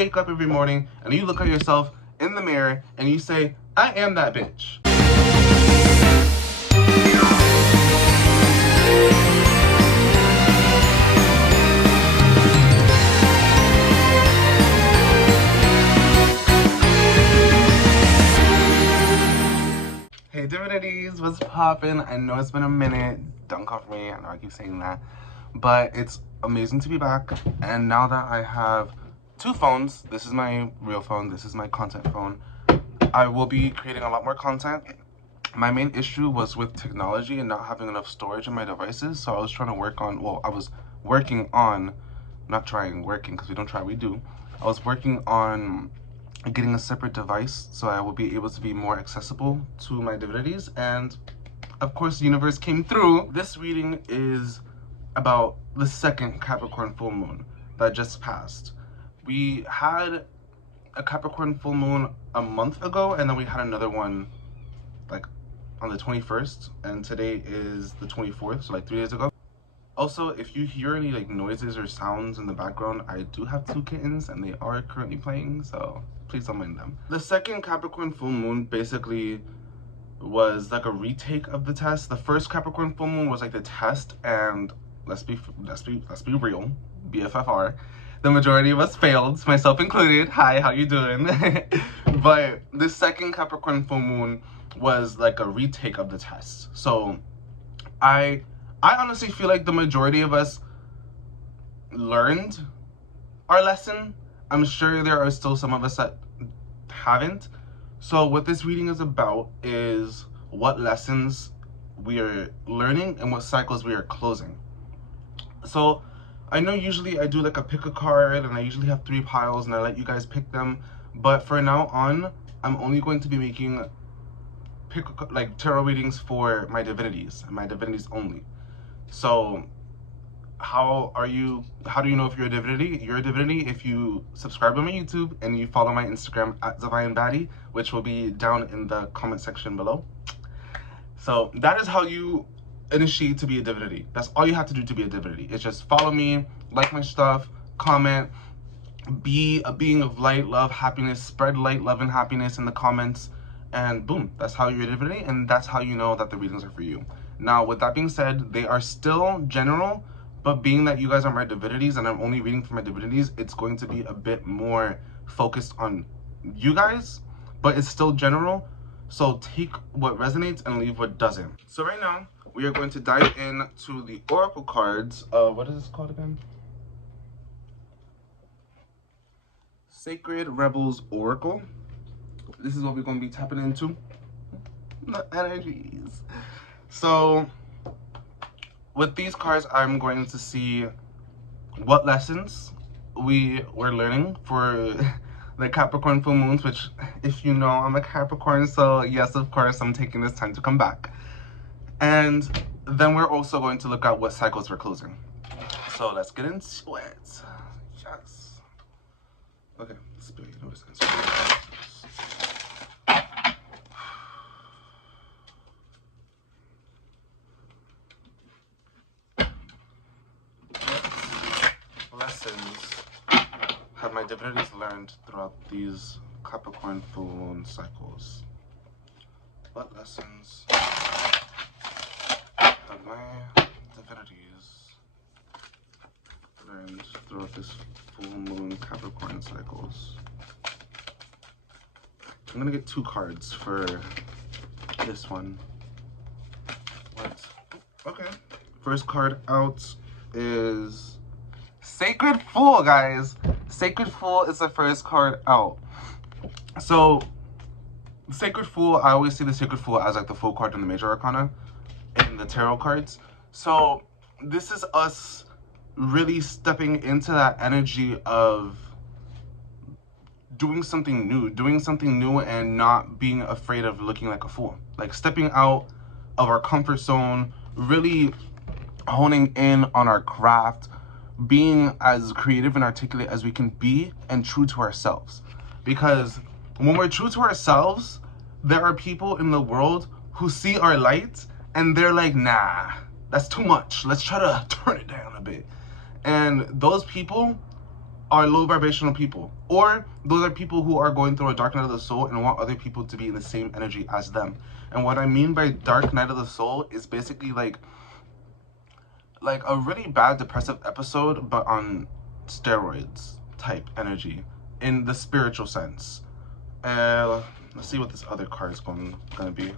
wake up every morning and you look at yourself in the mirror and you say, I am that bitch. Hey divinities, what's poppin'? I know it's been a minute. Don't call for me. I know I keep saying that. But it's amazing to be back. And now that I have two phones, this is my real phone, this is my content phone, I will be creating a lot more content. My main issue was with technology and not having enough storage in my devices. So I was trying to work on, well, I was working on, not trying, working, because we don't try, we do. I was working on getting a separate device so I will be able to be more accessible to my divinities, and of course the universe came through. This reading is about the second Capricorn full moon that just passed. We had a Capricorn full moon a month ago, and then we had another one like on the 21st, and today is the 24th, so like 3 days ago. Also, if you hear any like noises or sounds in the background, I do have two kittens and they are currently playing, so please don't mind them. The second Capricorn full moon basically was like a retake of the test. The first Capricorn full moon was like the test, and let's be real, BFFR, the majority of us failed, myself included. Hi, how you doing? But the second Capricorn full moon was like a retake of the test. So I honestly feel like the majority of us learned our lesson. I'm sure there are still some of us that haven't. So what this reading is about is what lessons we are learning and what cycles we are closing. So I know usually I do like a pick a card, and I usually have 3 piles and I let you guys pick them. But for now on, I'm only going to be making like tarot readings for my divinities and my divinities only. So how do you know if you're a divinity? You're a divinity if you subscribe to my YouTube and you follow my Instagram at Divine.Bxddie, which will be down in the comment section below. So that is how you initiate to be a divinity. That's all you have to do to be a divinity. It's just follow me, like my stuff, comment, be a being of light, love, happiness, spread light, love, and happiness in the comments, and boom, that's how you're a divinity, and that's how you know that the readings are for you. Now, with that being said, they are still general, but being that you guys are my divinities and I'm only reading for my divinities, it's going to be a bit more focused on you guys, but it's still general. So take what resonates and leave what doesn't. So right now, we are going to dive into the oracle cards. What is this called again? Sacred Rebels Oracle. This is what we're going to be tapping into. The energies. So with these cards, I'm going to see what lessons we were learning for the Capricorn full moons, which, if you know, I'm a Capricorn, so yes, of course, I'm taking this time to come back. And then we're also going to look at what cycles we're closing. So let's get into it. Yes. Okay, Spirit, notice answer. Lessons have my divinities learned throughout these Capricorn full moon cycles? What lessons have my divinities learned throughout this full moon Capricorn cycles? I'm gonna get 2 cards for this one. What? Okay. First card out is Sacred Fool, guys. Sacred Fool is the first card out. So, Sacred Fool, I always see the Sacred Fool as like the full card in the Major Arcana in the tarot cards. So, this is us really stepping into that energy of doing something new and not being afraid of looking like a fool. Like stepping out of our comfort zone, really honing in on our craft, being as creative and articulate as we can be, and true to ourselves. Because when we're true to ourselves, there are people in the world who see our light and they're like, nah, that's too much. Let's try to turn it down a bit. And those people are low vibrational people, or those are people who are going through a dark night of the soul and want other people to be in the same energy as them. And what I mean by dark night of the soul is basically like a really bad depressive episode, but on steroids type energy in the spiritual sense. Let's see what this other card is gonna be.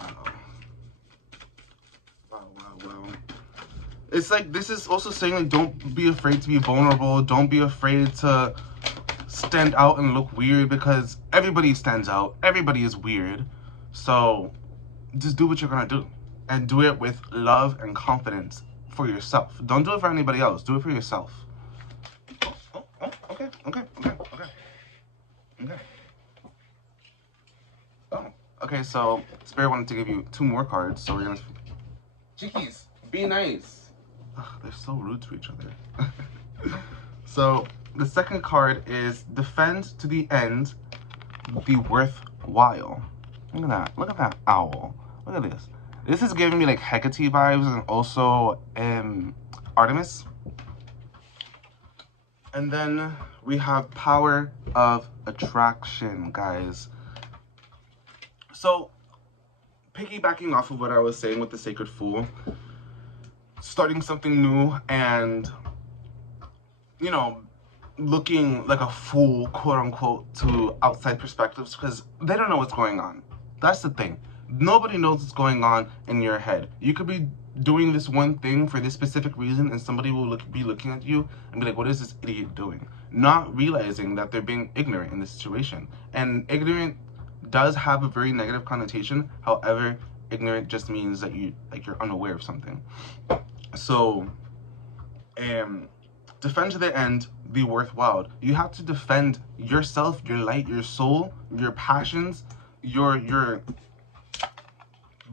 Wow. It's like, this is also saying, like, don't be afraid to be vulnerable. Don't be afraid to stand out and look weird, because everybody stands out. Everybody is weird. So just do what you're gonna do, and do it with love and confidence for yourself. Don't do it for anybody else. Do it for yourself. Okay. Oh, okay, so Spirit wanted to give you 2 more cards, so we're gonna... Chickies, be nice. Ugh, they're so rude to each other. So, the second card is Defend to the End, Be Worthwhile. Look at that owl. Look at this. This is giving me like Hecate vibes, and also Artemis. And then we have Power of Attraction, guys. So, piggybacking off of what I was saying with the Sacred Fool, starting something new and, you know, looking like a fool, quote unquote, to outside perspectives, because they don't know what's going on. That's the thing. Nobody knows what's going on in your head. You could be doing this one thing for this specific reason, and somebody will be looking at you and be like, what is this idiot doing? Not realizing that they're being ignorant in this situation. And ignorant does have a very negative connotation. However, ignorant just means that you're unaware of something. So, defend to the end, be worthwhile. You have to defend yourself, your light, your soul, your passions, your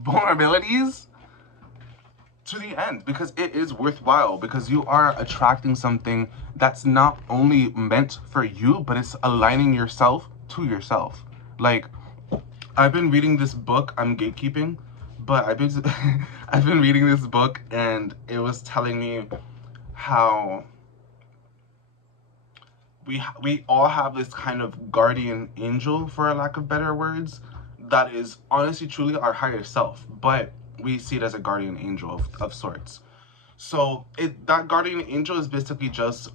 vulnerabilities to the end, because it is worthwhile, because you are attracting something that's not only meant for you, but it's aligning yourself to yourself. Like, I've been reading this book, I'm gatekeeping, but I've been reading this book, and it was telling me how we all have this kind of guardian angel, for a lack of better words, that is honestly truly our higher self, but we see it as a guardian angel of sorts. So that guardian angel is basically just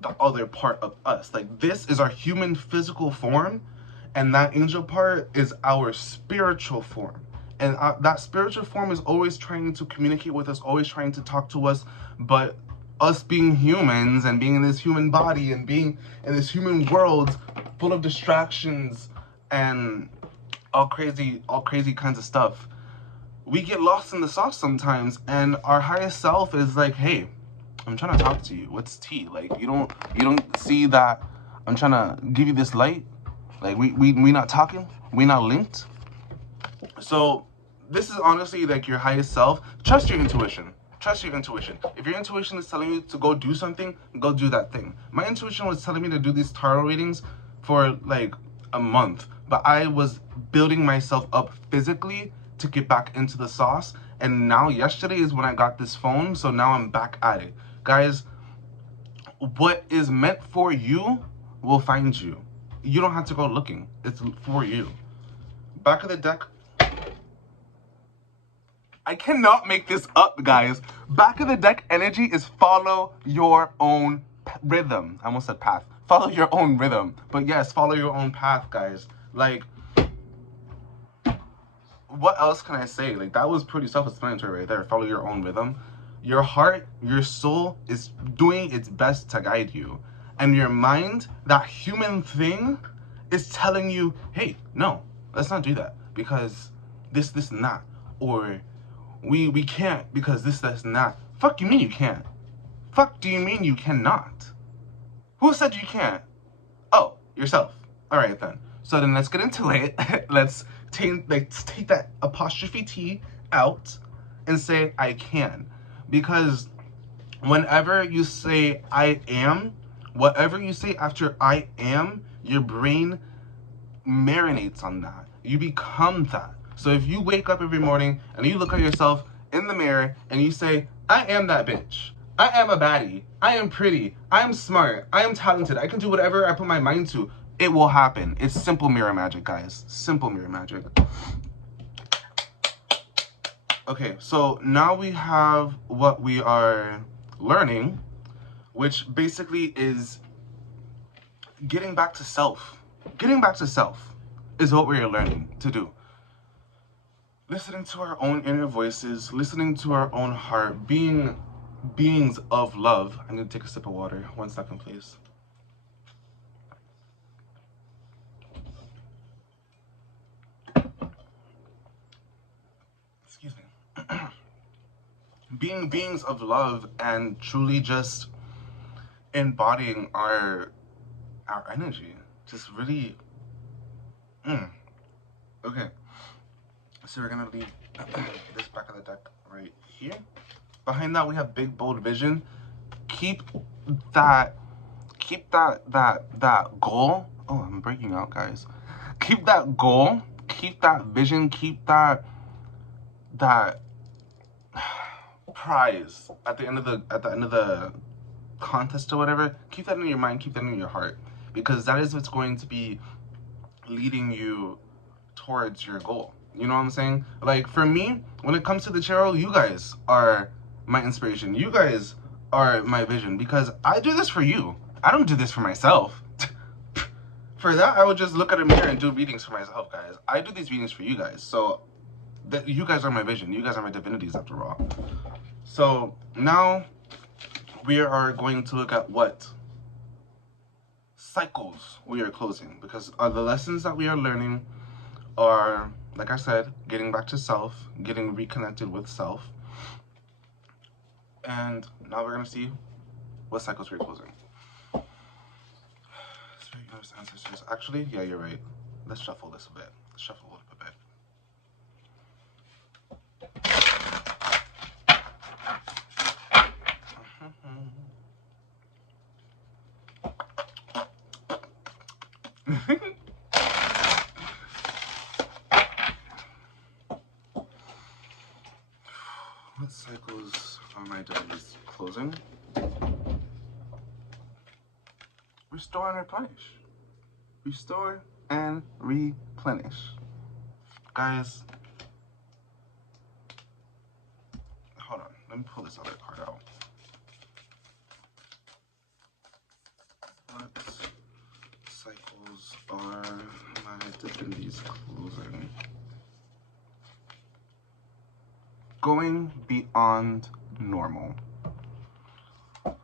the other part of us. Like, this is our human physical form, and that angel part is our spiritual form. And that spiritual form is always trying to communicate with us, always trying to talk to us, but us being humans and being in this human body and being in this human world full of distractions and all crazy kinds of stuff, we get lost in the sauce sometimes, and our highest self is like, hey, I'm trying to talk to you. What's tea? Like, you don't see that I'm trying to give you this light? Like, we not talking? We not linked? So this is honestly like your highest self. Trust your intuition. Trust your intuition. If your intuition is telling you to go do something, go do that thing. My intuition was telling me to do these tarot readings for like a month, but I was building myself up physically to get back into the sauce, and now yesterday is when I got this phone, so now I'm back at it. Guys, what is meant for you will find you. You don't have to go looking. It's for you. Back of the deck. I cannot make this up, guys. Back of the deck energy is follow your own rhythm. I almost said path. Follow your own rhythm. But yes, follow your own path, guys. Like, what else can I say? Like, that was pretty self-explanatory right there. Follow your own rhythm. Your heart, your soul is doing its best to guide you. And your mind, that human thing, is telling you, hey, no, let's not do that, because this, and that. Or we can't because this, and that. Fuck you mean you can't? Fuck do you mean you cannot? Who said you can't? Oh, yourself. Alright then. So then let's get into it. Let's take that apostrophe T out and say I can. Because whenever you say I am, whatever you say after I am, your brain marinates on that. You become that. So if you wake up every morning and you look at yourself in the mirror and you say, I am that bitch. I am a baddie. I am pretty. I am smart. I am talented. I can do whatever I put my mind to. It will happen. It's simple mirror magic, guys. Simple mirror magic. Okay, so now we have what we are learning, which basically is getting back to self. Getting back to self is what we are learning to do. Listening to our own inner voices, listening to our own heart, being beings of love. I'm gonna take a sip of water. 1 second, please. Excuse me. Being beings of love and truly just embodying our energy. Just really okay. So we're gonna leave this back of the deck right here. Behind that we have big bold vision. Keep that goal. Oh, I'm breaking out, guys. Keep that goal, keep that vision, keep that prize at the end of the contest or whatever. Keep that in your mind, keep that in your heart, because that is what's going to be leading you towards your goal. You know what I'm saying? Like, for me, when it comes to the tarot, you guys are my inspiration. You guys are my vision, because I do this for you. I don't do this for myself. For that, I would just look at a mirror and do readings for myself, guys. I do these readings for you guys. So that you guys are my vision. You guys are my divinities, after all. So now we are going to look at what cycles we are closing, because the lessons that we are learning are, like I said, getting back to self, getting reconnected with self. And now we're going to see what cycles we're closing. Universe, ancestors. Actually, yeah, you're right. Let's shuffle this a bit. Let's shuffle a little bit. What cycles are my divinities closing? Restore and replenish. Restore and replenish. Guys, hold on. Let me pull this other card out. What cycles are my divinities closing? Going beyond normal. Because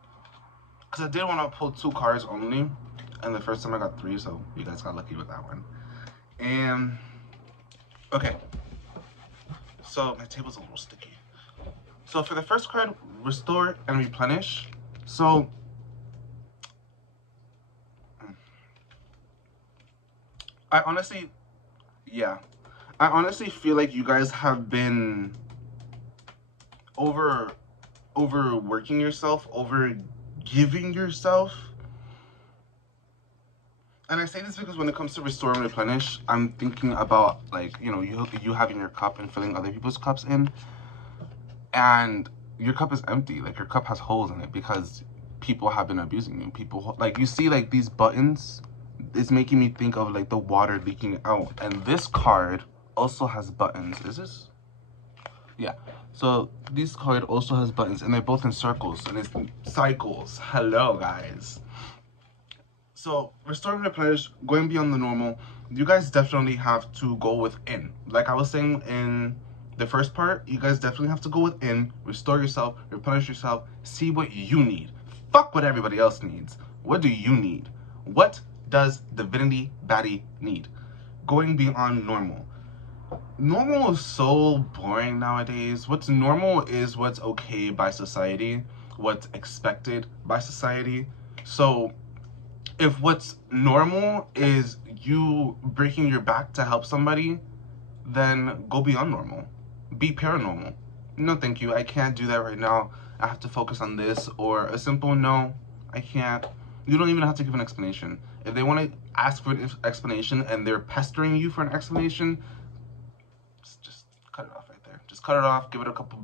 I did want to pull 2 cards only, and the first time I got 3, so you guys got lucky with that one. And okay, so my table's a little sticky. So for the first card, restore and replenish. So I honestly feel like you guys have been overworking yourself, over giving yourself. And I say this because when it comes to restore and replenish, I'm thinking about, like, you know, you having your cup and filling other people's cups in, and your cup is empty. Like, your cup has holes in it because people have been abusing you. People, like, you see, like, these buttons is making me think of, like, the water leaking out. And this card also has buttons. Is this? Yeah. So this card also has buttons, and they're both in circles, and it's cycles. Hello, guys. So restore and replenish, going beyond the normal. You guys definitely have to go within. Like I was saying in the first part, you guys definitely have to go within, restore yourself, replenish yourself, see what you need. Fuck what everybody else needs. What do you need? What does Divine.Bxddie need? Going beyond normal. Normal is so boring nowadays. What's normal is what's okay by society, what's expected by society. So if what's normal is you breaking your back to help somebody, then go beyond normal. Be paranormal. No, thank you. I can't do that right now. I have to focus on this. Or a simple no, I can't. You don't even have to give an explanation. If they want to ask for an explanation and they're pestering you for an explanation, just cut it off right there. Just cut it off. Give it a couple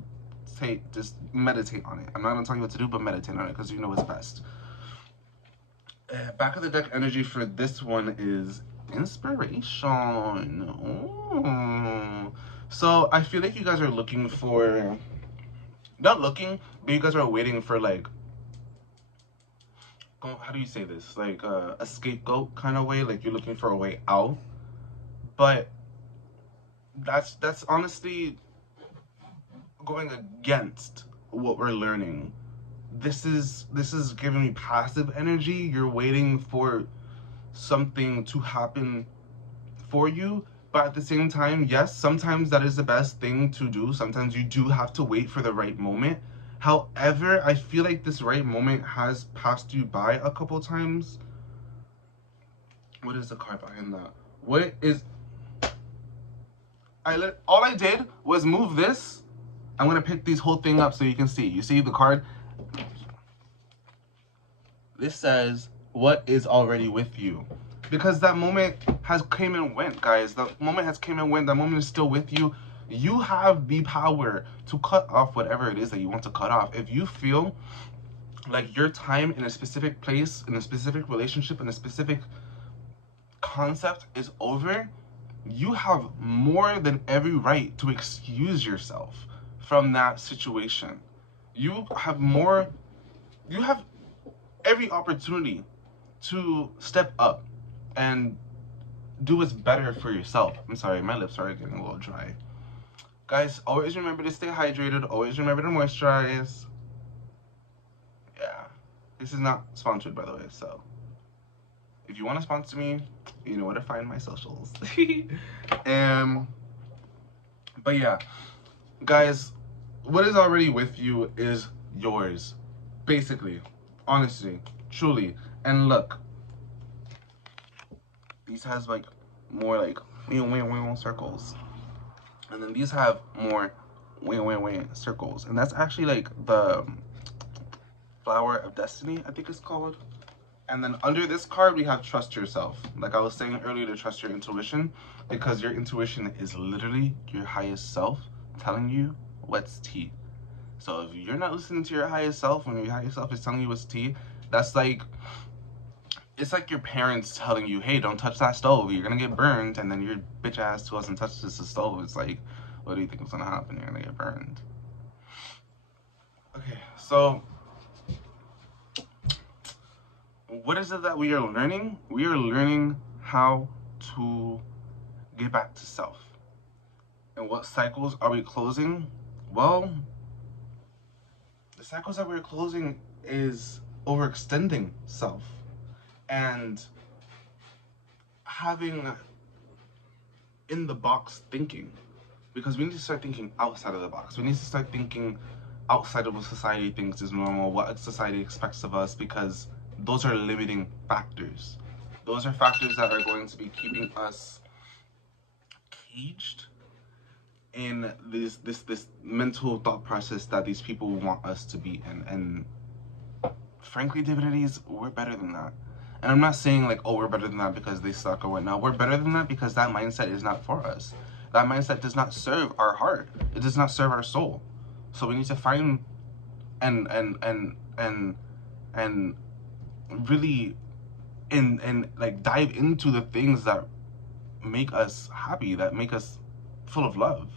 just meditate on it. I'm not gonna tell you what to do, but meditate on it because you know what's best. Back of the deck energy for this one is inspiration. Ooh. So I feel like you guys are looking for, not looking, but you guys are waiting for like, how do you say this? Like a scapegoat kind of way. Like you're looking for a way out. But that's honestly going against what we're learning. This is giving me passive energy. You're waiting for something to happen for you, but at the same time, yes, sometimes that is the best thing to do. Sometimes you do have to wait for the right moment. However, I feel like this right moment has passed you by a couple times. What is the card behind that? What is... all I did was move this. I'm gonna pick this whole thing up so you can see. You see the card? This says, what is already with you? Because that moment has came and went, guys. The moment has came and went. That moment is still with you. You have the power to cut off whatever it is that you want to cut off. If you feel like your time in a specific place, in a specific relationship, in a specific concept is over, you have more than every right to excuse yourself from that situation. You have every opportunity to step up and do what's better for yourself. I'm sorry, my lips are getting a little dry. Guys, always remember to stay hydrated. Always remember to moisturize. Yeah. This is not sponsored, by the way, so if you want to sponsor me, you know where to find my socials. But yeah, guys, what is already with you is yours. Basically. Honestly. Truly. And look. These has like more like circles. And then these have more circles. And that's actually like the Flower of Destiny, I think it's called. And then under this card, we have trust yourself. Like I was saying earlier, to trust your intuition, because your intuition is literally your highest self telling you what's tea. So if you're not listening to your highest self, when your highest self is telling you what's tea, that's like, it's like your parents telling you, hey, don't touch that stove, you're gonna get burned, and then your bitch ass who hasn't touched this stove, it's like, what do you think is gonna happen? You're gonna get burned. Okay, so what is it that we are learning? We are learning how to get back to self. And what cycles are we closing? Well, the cycles that we're closing is overextending self and having in the box thinking, because we need to start thinking outside of the box. We need to start thinking outside of what society thinks is normal, what society expects of us, because those are limiting factors. Those are factors that are going to be keeping us caged in this mental thought process that these people want us to be in. And frankly, divinities, we're better than that. And I'm not saying like, oh, we're better than that because they suck or whatnot. We're better than that because that mindset is not for us. That mindset does not serve our heart. It does not serve our soul. So we need to find and really and like dive into the things that make us happy, that make us full of love.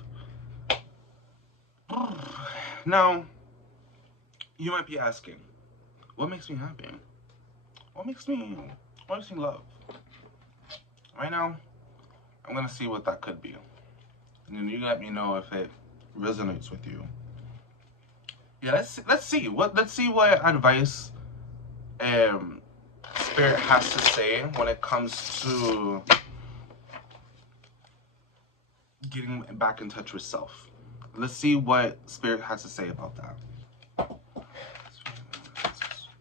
Now, you might be asking, what makes me happy? What makes me love? Right now, I'm gonna see what that could be. And then you let me know if it resonates with you. Yeah, let's see what advice Spirit has to say when it comes to getting back in touch with self. Let's see what Spirit has to say about that.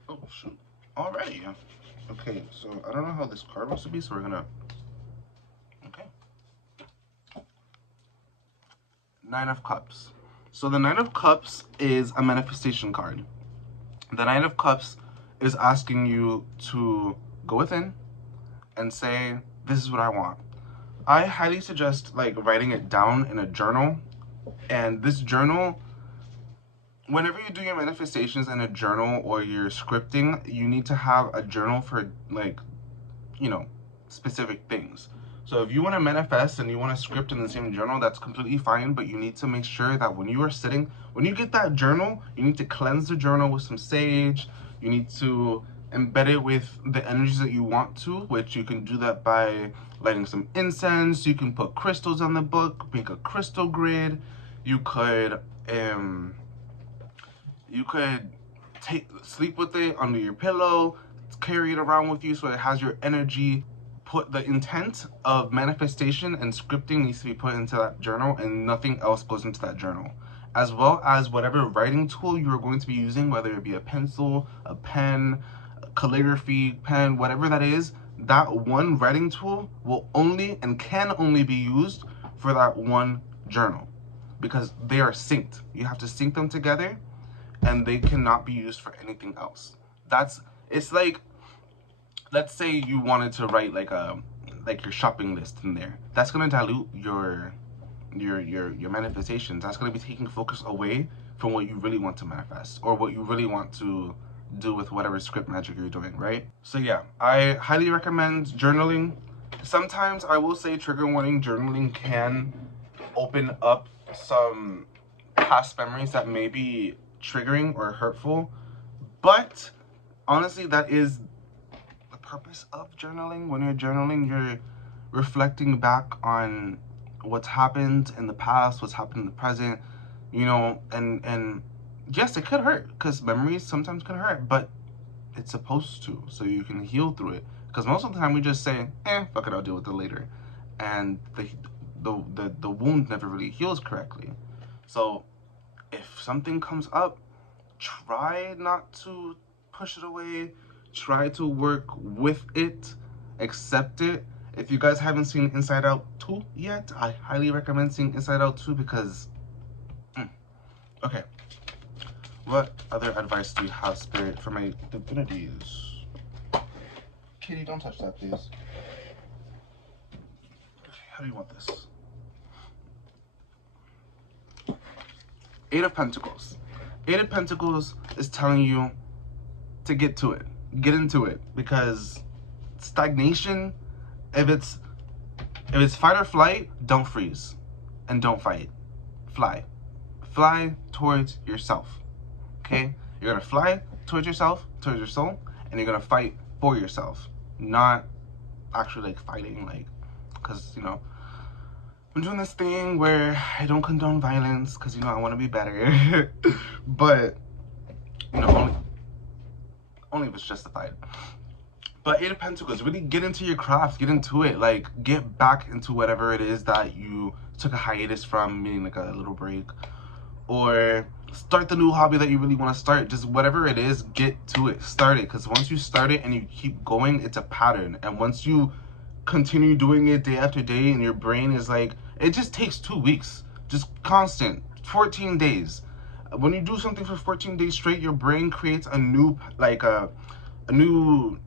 Oh shoot. Alrighty. Okay, so I don't know how this card wants to be, so we're gonna... Okay. Nine of Cups. So the Nine of Cups is a manifestation card. The Nine of Cups is asking you to go within and say, this is what I want. I highly suggest like writing it down in a journal. And this journal, whenever you do your manifestations in a journal or you're scripting, you need to have a journal for, like, you know, specific things. So if you want to manifest and you want to script in the same journal, that's completely fine, but you need to make sure that when you are sitting, when you get that journal, you need to cleanse the journal with some sage. You need to embed it with the energies that you want to, which you can do that by lighting some incense. You can put crystals on the book, make a crystal grid. You could sleep with it under your pillow, carry it around with you so it has your energy. Put the intent of manifestation and scripting needs to be put into that journal, and nothing else goes into that journal. As well as whatever writing tool you're going to be using, whether it be a pencil, a pen, a calligraphy pen, whatever that is, that one writing tool will only and can only be used for that one journal, because they are synced. You have to sync them together, and they cannot be used for anything else. It's like, let's say you wanted to write like your shopping list in there. That's gonna dilute your manifestations. That's gonna be taking focus away from what you really want to manifest, or what you really want to do with whatever script magic you're doing, right? So yeah, I highly recommend journaling. Sometimes I will say, trigger warning, journaling can open up some past memories that may be triggering or hurtful, but honestly, that is the purpose of journaling. When you're journaling, you're reflecting back on what's happened in the past, what's happened in the present, you know, and yes, it could hurt, because memories sometimes can hurt, but it's supposed to, so you can heal through it. Because most of the time we just say, fuck it, I'll deal with it later, and the wound never really heals correctly. So if something comes up, try not to push it away. Try to work with it, accept it. If you guys haven't seen Inside Out 2 yet, I highly recommend seeing Inside Out 2, because okay, what other advice do you have, Spirit, for my divinities? Katie, don't touch that, please. Okay, how do you want this? Eight of Pentacles. Eight of Pentacles is telling you to get to it. Get into it, because stagnation, if it's fight or flight, don't freeze and don't fight. Fly towards yourself. Okay? You're gonna fly towards yourself, towards your soul, and you're gonna fight for yourself. Not actually like fighting, like, because, you know, I'm doing this thing where I don't condone violence, because, you know, I want to be better. But, you know, only if it's justified. But Eight of Pentacles, really get into your craft, get into it, like, get back into whatever it is that you took a hiatus from, meaning like a little break, or start the new hobby that you really want to start. Just whatever it is, get to it, start it, because once you start it and you keep going, it's a pattern. And once you continue doing it day after day, and your brain is like, it just takes 2 weeks, just constant, 14 days. When you do something for 14 days straight, your brain creates a new, like a new,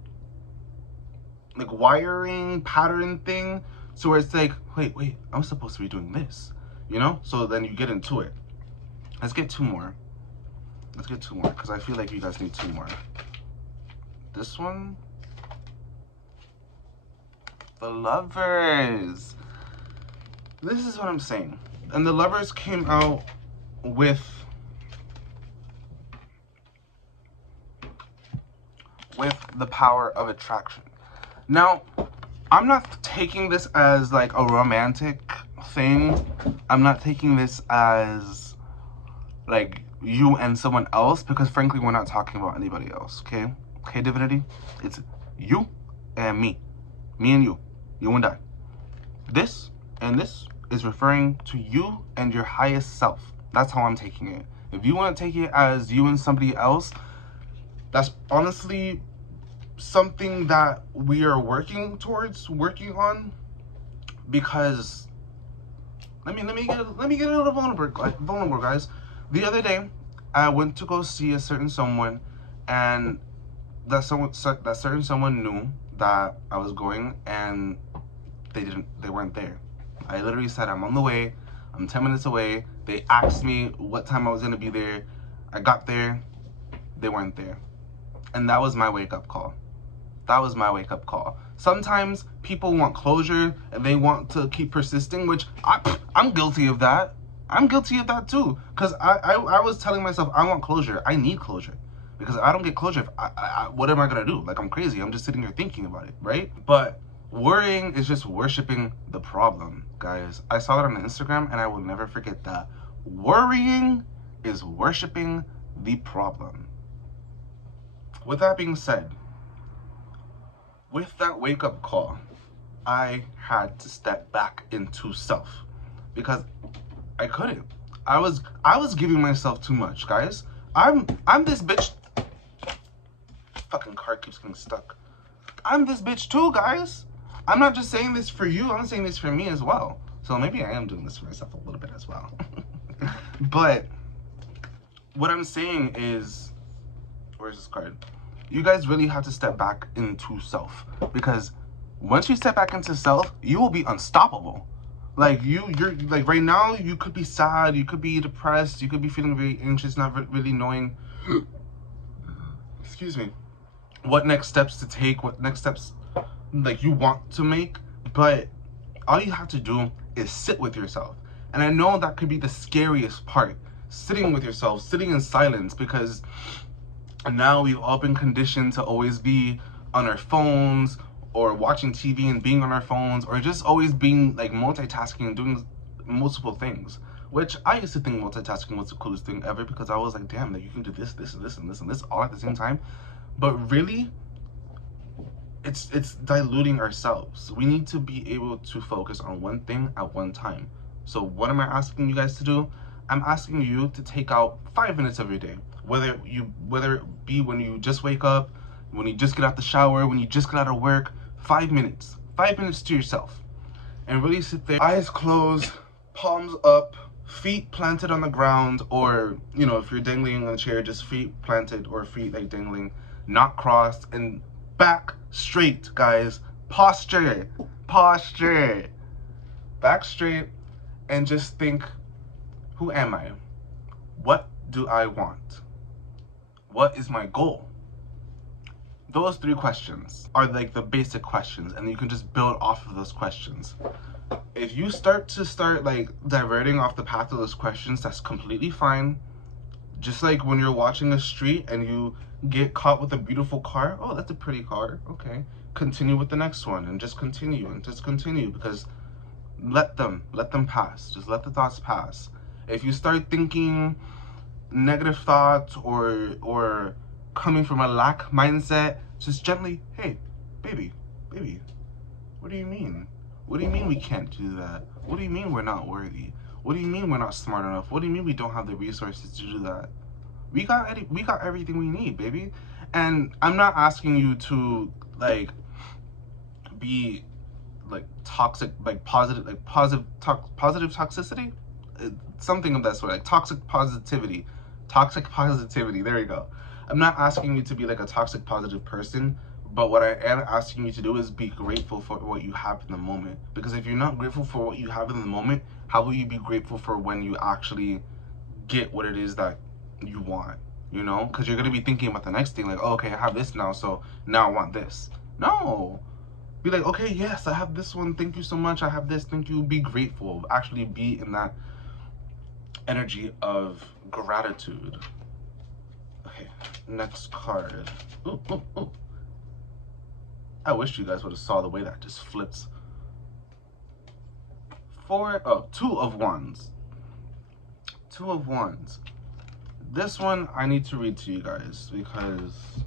like, wiring pattern thing, so where it's like, wait, I'm supposed to be doing this, you know? So then you get into it. Let's get two more, because I feel like you guys need 2 more. This one, the Lovers. This is what I'm saying. And the Lovers came out with the power of attraction. Now, I'm not taking this as like a romantic thing. I'm not taking this as like you and someone else, because frankly, we're not talking about anybody else, okay? Okay, Divinity? It's you and me. Me and you. You and I. This and this is referring to you and your highest self. That's how I'm taking it. If you want to take it as you and somebody else, that's honestly something that we are working on, because let me get a little vulnerable, guys. The other day, I went to go see a certain someone, and that certain someone knew that I was going, and they weren't there. I literally said, I'm on the way, I'm 10 minutes away. They asked me what time I was gonna be there. I got there, they weren't there. And that was my wake-up call. That was my wake-up call. Sometimes people want closure and they want to keep persisting, which I'm guilty of that. I'm guilty of that too. Because I was telling myself, I want closure. I need closure. Because if I don't get closure, what am I going to do? Like, I'm crazy. I'm just sitting here thinking about it, right? But worrying is just worshiping the problem, guys. I saw that on Instagram and I will never forget that. Worrying is worshiping the problem. With that being said, with that wake-up call, I had to step back into self because I couldn't. I was giving myself too much, guys. I'm this bitch. Fucking car keeps getting stuck. I'm this bitch too, guys. I'm not just saying this for you, I'm saying this for me as well. So maybe I am doing this for myself a little bit as well. But what I'm saying is, where's this card? You guys really have to step back into self, because once you step back into self, you will be unstoppable. Like you're like right now, you could be sad, you could be depressed, you could be feeling very anxious, not really knowing, excuse me, what next steps to take, what next steps like you want to make. But all you have to do is sit with yourself. And I know that could be the scariest part, sitting with yourself, sitting in silence, because now we've all been conditioned to always be on our phones or watching TV and being on our phones, or just always being like multitasking and doing multiple things. Which I used to think multitasking was the coolest thing ever, because I was like, damn, like you can do this, this, and this, and this, and this all at the same time. But really, it's diluting ourselves. We need to be able to focus on one thing at one time. So what am I asking you guys to do? I'm asking you to take out 5 minutes of your day. Whether it be when you just wake up, when you just get out the shower, when you just get out of work, 5 minutes. 5 minutes to yourself. And really sit there, eyes closed, palms up, feet planted on the ground, or, you know, if you're dangling on a chair, just feet planted or feet like dangling, not crossed, and back straight, guys. Posture. Posture. Back straight, and just think, who am I? What do I want? What is my goal? Those 3 questions are like the basic questions, and you can just build off of those questions. If you start like diverting off the path of those questions, that's completely fine. Just like when you're watching a street and you get caught with a beautiful car. Oh, that's a pretty car. Okay. Continue with the next one, and just continue, because let them pass. Just let the thoughts pass. If you start thinking negative thoughts or coming from a lack mindset, just gently, hey, baby, what do you mean? What do you mean we can't do that? What do you mean we're not worthy? What do you mean we're not smart enough? What do you mean we don't have the resources to do that? We got everything we need, baby. And I'm not asking you to like be like toxic, like positive toxicity, something of that sort, like toxic positivity, there you go. I'm not asking you to be like a toxic positive person, but what I am asking you to do is be grateful for what you have in the moment. Because if you're not grateful for what you have in the moment, how will you be grateful for when you actually get what it is that you want? You know, because you're gonna be thinking about the next thing, like, oh, okay, I have this now, so now I want this. No. Be like, okay, yes, I have this one, thank you so much, I have this, thank you. Be grateful. Actually be in that energy of gratitude. Okay, next card. Ooh, ooh, ooh. I wish you guys would have saw the way that just flips. 2 of Wands. 2 of Wands. This one I need to read to you guys, because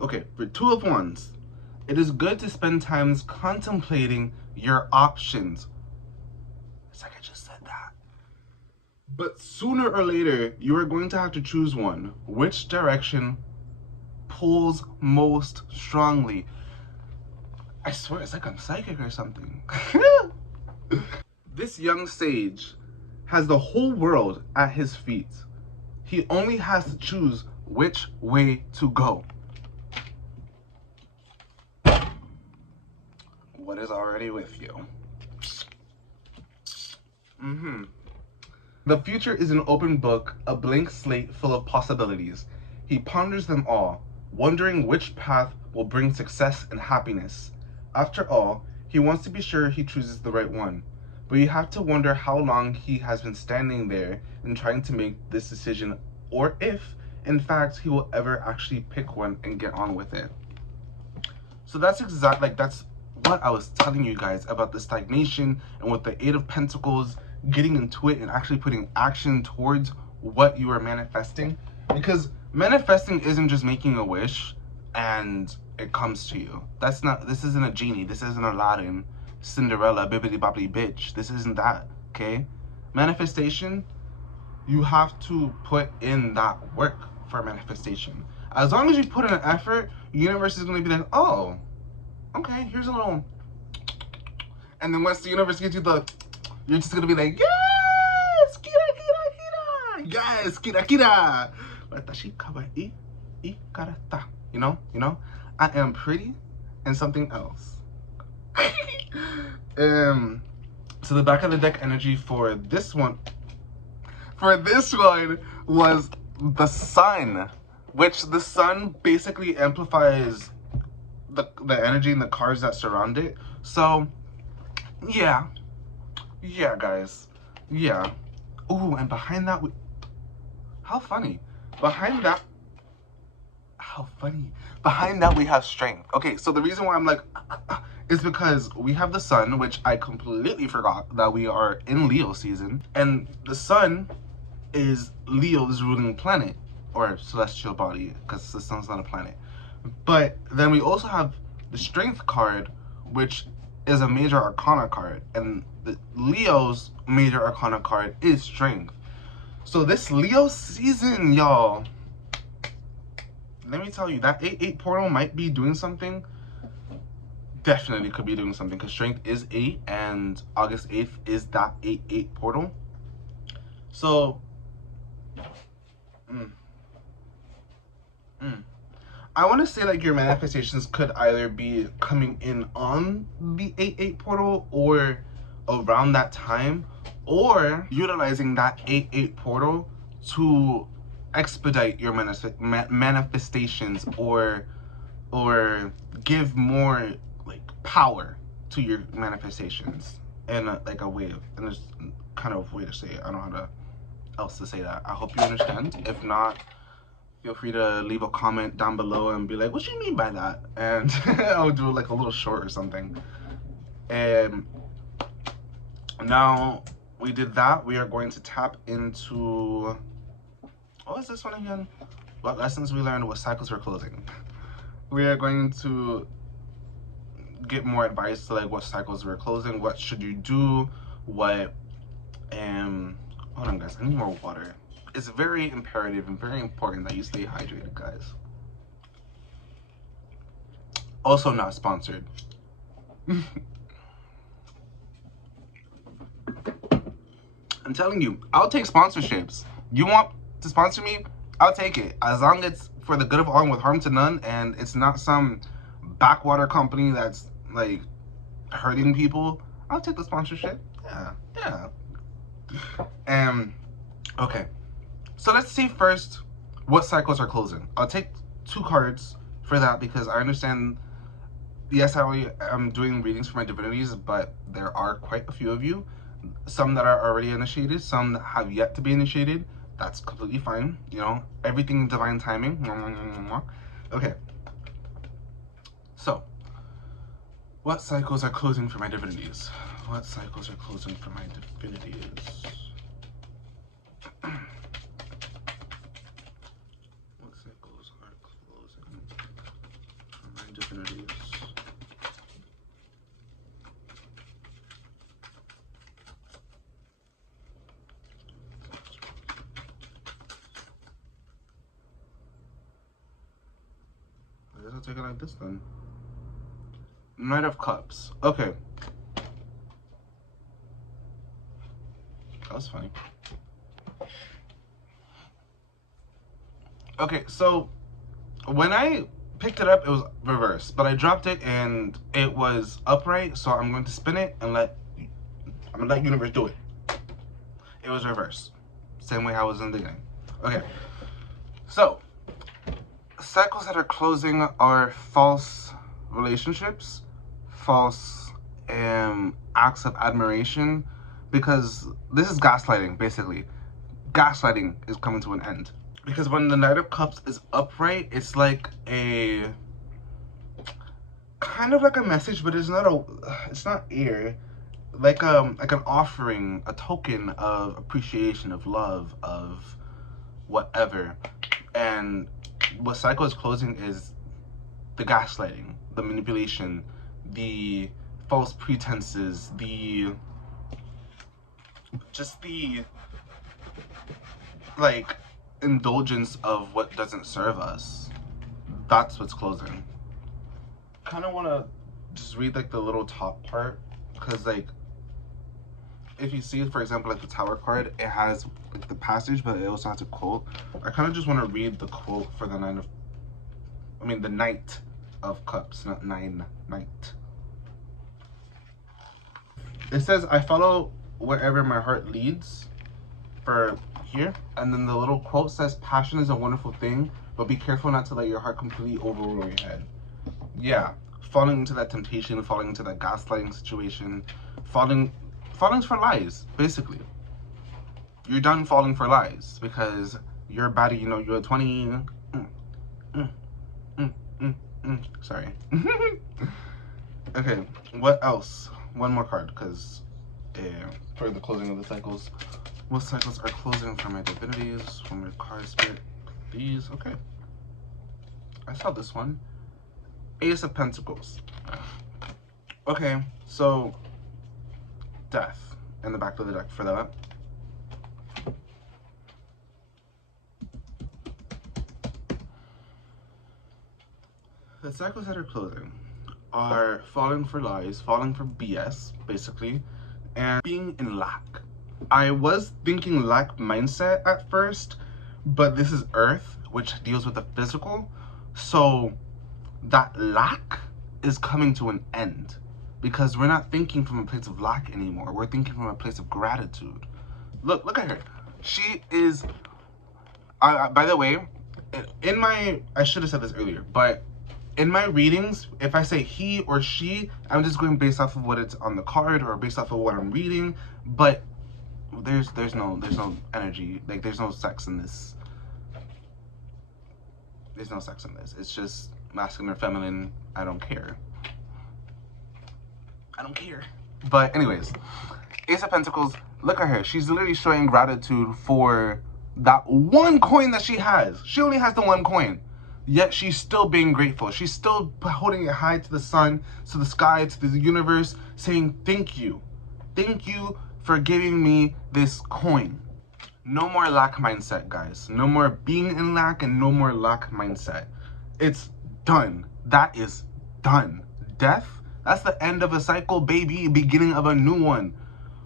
okay, for 2 of Wands, it is good to spend time contemplating your options. It's like I just said that. But sooner or later, you are going to have to choose one. Which direction pulls most strongly? I swear, it's like I'm psychic or something. This young sage has the whole world at his feet. He only has to choose which way to go. What is already with you? The future is an open book, a blank slate full of possibilities. He ponders them all, wondering which path will bring success and happiness. After all, he wants to be sure he chooses the right one. But you have to wonder how long he has been standing there and trying to make this decision, or if, in fact, he will ever actually pick one and get on with it. So that's that's what I was telling you guys about the stagnation, and with the Eight of Pentacles, getting into it and actually putting action towards what you are manifesting. Because manifesting isn't just making a wish and it comes to you. This isn't a genie. This isn't Aladdin, Cinderella, bibbidi bobbidi bitch. This isn't that, okay? Manifestation, you have to put in that work for manifestation. As long as you put in an effort, the universe is going to be like, oh, okay, here's a little. And then once the universe gives you the, you're just going to be like, yes, kira, kira, kira. Yes, kira, kira. Watashi kawaii ikarata. You know, I am pretty and something else. So the back of the deck energy for this one was the sun, which the sun basically amplifies the energy and the cards that surround it. So yeah guys, yeah. Ooh, and behind that, how funny. Behind that we have strength. Okay, so the reason why I'm like is because we have the sun, which I completely forgot that we are in Leo season, and the sun is Leo's ruling planet, or celestial body, because the sun's not a planet. But then we also have the strength card, which is a major arcana card, and the Leo's major arcana card is strength. So this Leo season, y'all, let me tell you, that 8-8 portal might be doing something. Definitely could be doing something, because strength is 8, and August 8th is that 8-8 portal. So I want to say like your manifestations could either be coming in on the 8-8 portal or around that time, or utilizing that 8-8 portal to expedite your manifestations, or give more like power to your manifestations in a way of, and there's kind of a way to say it. I don't know how else to say that. I hope you understand. If not, feel free to leave a comment down below and be like, what do you mean by that? And I'll do like a little short or something. And now we did that, we are going to tap into, what was this one again? What lessons we learned, what cycles we're closing. We are going to get more advice to like what cycles we're closing, what should you do, what, hold on guys, I need more water. It's very imperative and very important that you stay hydrated, guys. Also not sponsored. I'm telling you, I'll take sponsorships. You want to sponsor me? I'll take it. As long as it's for the good of all and with harm to none, and it's not some backwater company that's like hurting people, I'll take the sponsorship. Yeah. Okay. So let's see first what cycles are closing. I'll take 2 cards for that because I understand, yes, I am doing readings for my divinities, but there are quite a few of you. Some that are already initiated, some that have yet to be initiated. That's completely fine. You know, everything divine timing. Okay. So, what cycles are closing for my divinities? What cycles are closing for my divinities? What cycles are closing for my divinities? I guess I'll take it like this then. Knight of Cups. Okay. That was funny. Okay, so when I picked it up, it was reversed, but I dropped it and it was upright, so I'm going to spin it and I'm gonna let universe do it. it was reversed. Same way I was in the beginning. Okay. So, cycles that are closing are false relationships, false acts of admiration, because this is gaslighting, basically. Gaslighting is coming to an end. Because when the Knight of Cups is upright, it's like a kind of like a message, but it's not air. Like an offering, a token of appreciation, of love, of whatever. And what cycle is closing is the gaslighting, the manipulation, the false pretenses, the like indulgence of what doesn't serve us. That's what's closing. Kind of want to just read like the little top part, because like if you see, for example, like the Tower card, it has like the passage, but it also has a quote. I kind of just want to read the quote for the Knight of Cups, not Knight. It says, I follow wherever my heart leads, for here. And then the little quote says, passion is a wonderful thing, but be careful not to let your heart completely overrule your head. Yeah, falling into that temptation, falling into that gaslighting situation, falling for lies, basically. You're done falling for lies, because you're baddie, you know, you're 20. Sorry. Okay, what else? One more card, because for the closing of the cycles. What cycles are closing for my divinities? For my card spirit? These, okay. I saw this one. Ace of Pentacles. Okay, so death in the back of the deck for that. The cycles that are closing are falling for lies, falling for BS, basically, and being in lack. I was thinking lack mindset at first, but this is Earth, which deals with the physical, so that lack is coming to an end, because we're not thinking from a place of lack anymore. We're thinking from a place of gratitude. Look at her. She is, by the way, I should have said this earlier, but in my readings, if I say he or she, I'm just going based off of what it's on the card or based off of what I'm reading, but there's no energy, like there's no sex in this. There's no sex in this. It's just masculine or feminine. I don't care. But anyways, Ace of Pentacles, look at her. She's literally showing gratitude for that one coin that she has. She only has the one coin. Yet she's still being grateful. She's still holding it high to the sun, to the sky, to the universe, saying thank you. Thank you for giving me this coin. No more lack mindset, guys. No more being in lack and no more lack mindset. It's done. That is done. Death, that's the end of a cycle, baby. Beginning of a new one.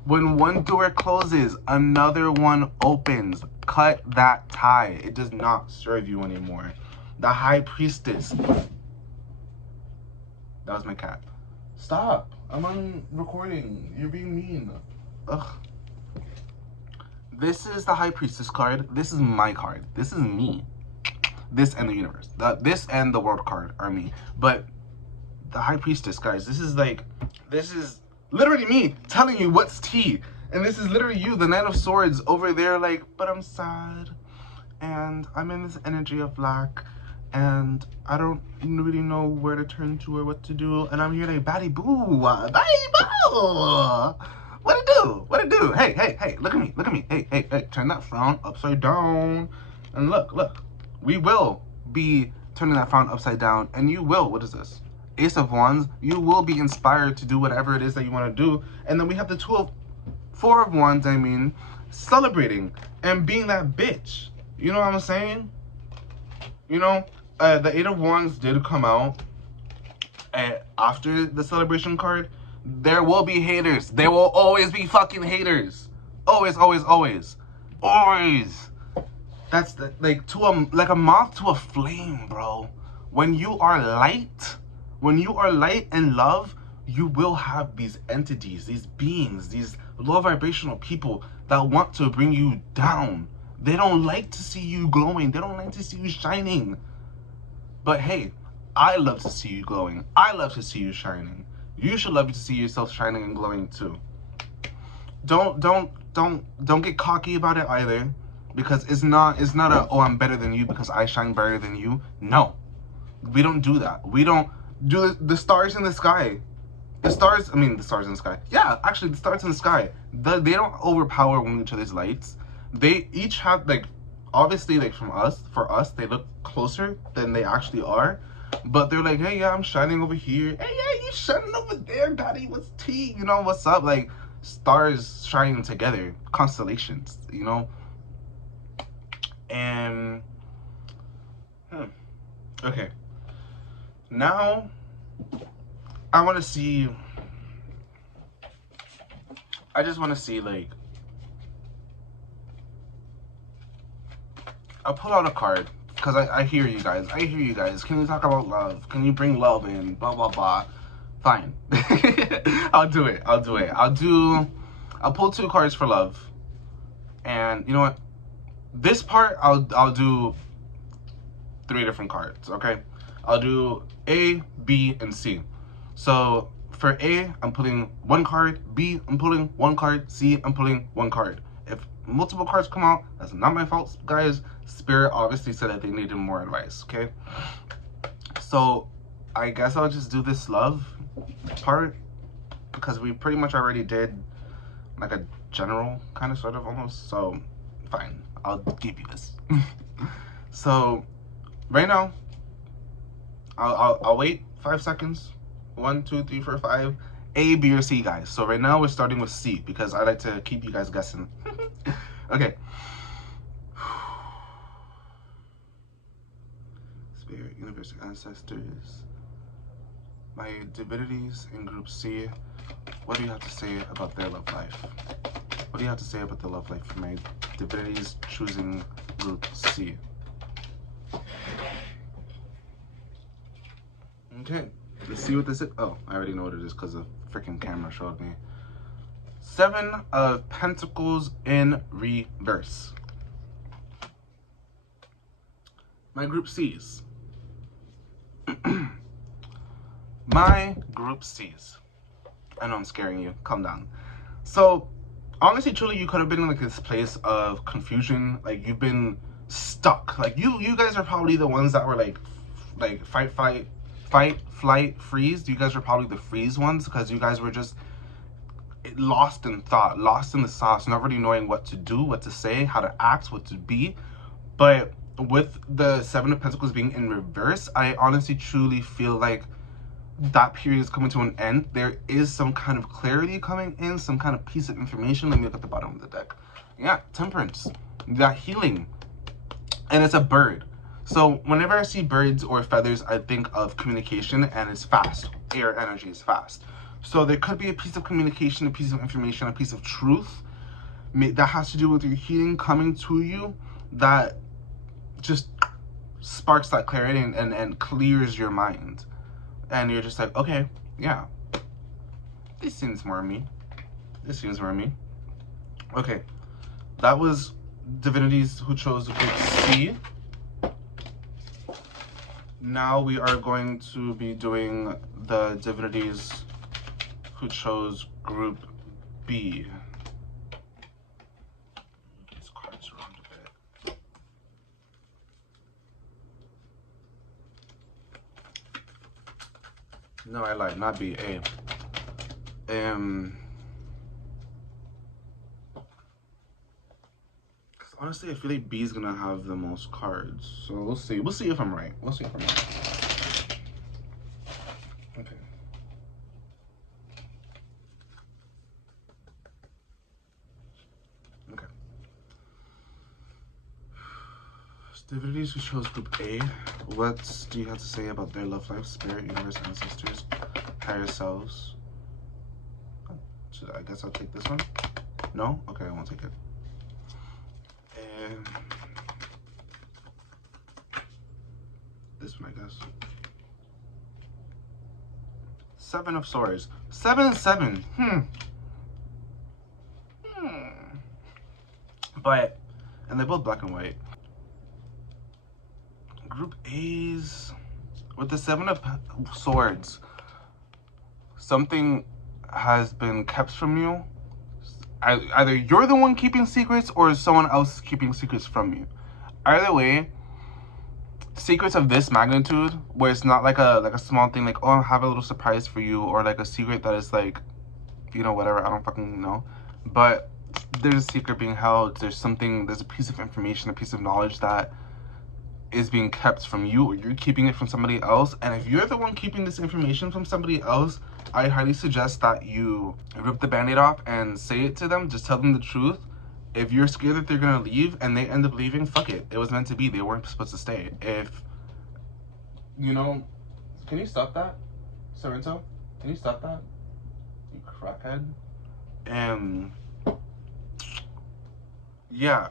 When one door closes, another one opens. Cut that tie. It does not serve you anymore. The High Priestess. That was my cat. Stop. I'm on recording. You're being mean. Ugh. This is the High Priestess card. This is my card. This is me. This and the universe. This and the world card are me. But the High Priestess, guys, this is literally me telling you what's tea. And this is literally you, the Knight of Swords, over there like, but I'm sad. And I'm in this energy of lack. And I don't really know where to turn to or what to do. And I'm here like, baddie boo. Baddie boo. What it do? Hey, look at me. Hey, turn that frown upside down. And look. We will be turning that frown upside down. And you will, what is this? Ace of Wands. You will be inspired to do whatever it is that you want to do. And then we have the Four of Wands, celebrating and being that bitch. You know what I'm saying? You know, the Eight of Wands did come out after the celebration card. There will be haters. There will always be fucking haters. Always. That's like a moth to a flame, bro. When you are light and love, you will have these entities, these beings, these low vibrational people that want to bring you down. They don't like to see you glowing. They don't like to see you shining. But hey, I love to see you glowing. I love to see you shining. You should love to see yourself shining and glowing too. Don't get cocky about it either, because it's not a, oh, I'm better than you because I shine brighter than you. No, we don't do that. We don't do the stars in the sky. The stars in the sky. Yeah, actually, the stars in the sky. They don't overpower one each other's lights. They each have, like, obviously, like, for us, they look closer than they actually are. But they're like, hey, yeah, I'm shining over here. Hey, yeah, you shining over there, daddy. What's tea? You know, what's up? Like, stars shining together. Constellations, you know? And, okay. Now, I just want to see, like, I'll pull out a card, because I hear you guys. Can you talk about love? Can you bring love in? Blah, blah, blah. Fine. I'll do it. I'll pull 2 cards for love. And you know what? This part, I'll do 3 different cards, okay? I'll do A, B, and C. So for A, I'm pulling 1 card. B, I'm pulling 1 card. C, I'm pulling 1 card. If multiple cards come out, that's not my fault, guys. Spirit obviously said that they needed more advice, okay? So I guess I'll just do this love part, because we pretty much already did like a general kind of, sort of, almost. So fine, I'll give you this. So right now, I'll wait 5 seconds. 1, 2, 3, 4, 5. A, B, or C, guys. So right now we're starting with C, because I like to keep you guys guessing. Okay. Spirit, universe, ancestors, my divinities in group C, what do you have to say about their love life? What do you have to say about the love life for my divinities choosing group C? Okay, let's see what this is. Oh, I already know what it is because the freaking camera showed me. 7 of Pentacles in reverse. My group C's. My group C's. I know I'm scaring you. Calm down. So, honestly, truly, you could have been in like this place of confusion. Like, you've been stuck. Like, you guys are probably the ones that were like fight, flight, freeze. You guys are probably the freeze ones, because you guys were just lost in thought, lost in the sauce, not really knowing what to do, what to say, how to act, what to be. But with the 7 of Pentacles being in reverse, I honestly truly feel like that period is coming to an end. There is some kind of clarity coming in, some kind of piece of information. Let me look at the bottom of the deck. Yeah, Temperance. That healing. And it's a bird. So whenever I see birds or feathers, I think of communication, and it's fast. Air energy is fast. So there could be a piece of communication, a piece of information, a piece of truth that has to do with your healing coming to you, that just sparks that clarity and clears your mind. And you're just like, okay, yeah, this seems more me. This seems more me. Okay, that was divinities who chose group C. Now we are going to be doing the divinities who chose group B. These cards around a bit. No, I lied, not B, A. Honestly, I feel like B is gonna have the most cards. So we'll see. We'll see if I'm right. We'll see if I'm right. Okay. Okay. Divinities who chose group A. What do you have to say about their love life, spirit, universe, ancestors, higher selves? I guess I'll take this one. No? Okay, I won't take it. And this one, I guess. 7 of Swords. 7 and 7. But, and they're both black and white. Group A's, with the Seven of Swords, something has been kept from you. Either you're the one keeping secrets or someone else is keeping secrets from you. Either way, secrets of this magnitude, where it's not like a small thing, like, oh, I have a little surprise for you, or like a secret that is like, you know, whatever, I don't fucking know. But there's a secret being held, there's a piece of information, a piece of knowledge that is being kept from you, or you're keeping it from somebody else. And if you're the one keeping this information from somebody else, I highly suggest that you rip the band-aid off and say it to them. Just tell them the truth. If you're scared that they're gonna leave and they end up leaving, fuck it. It was meant to be. They weren't supposed to stay. If, you know, can you stop that, Sorrento? Can you stop that, you crackhead? Yeah.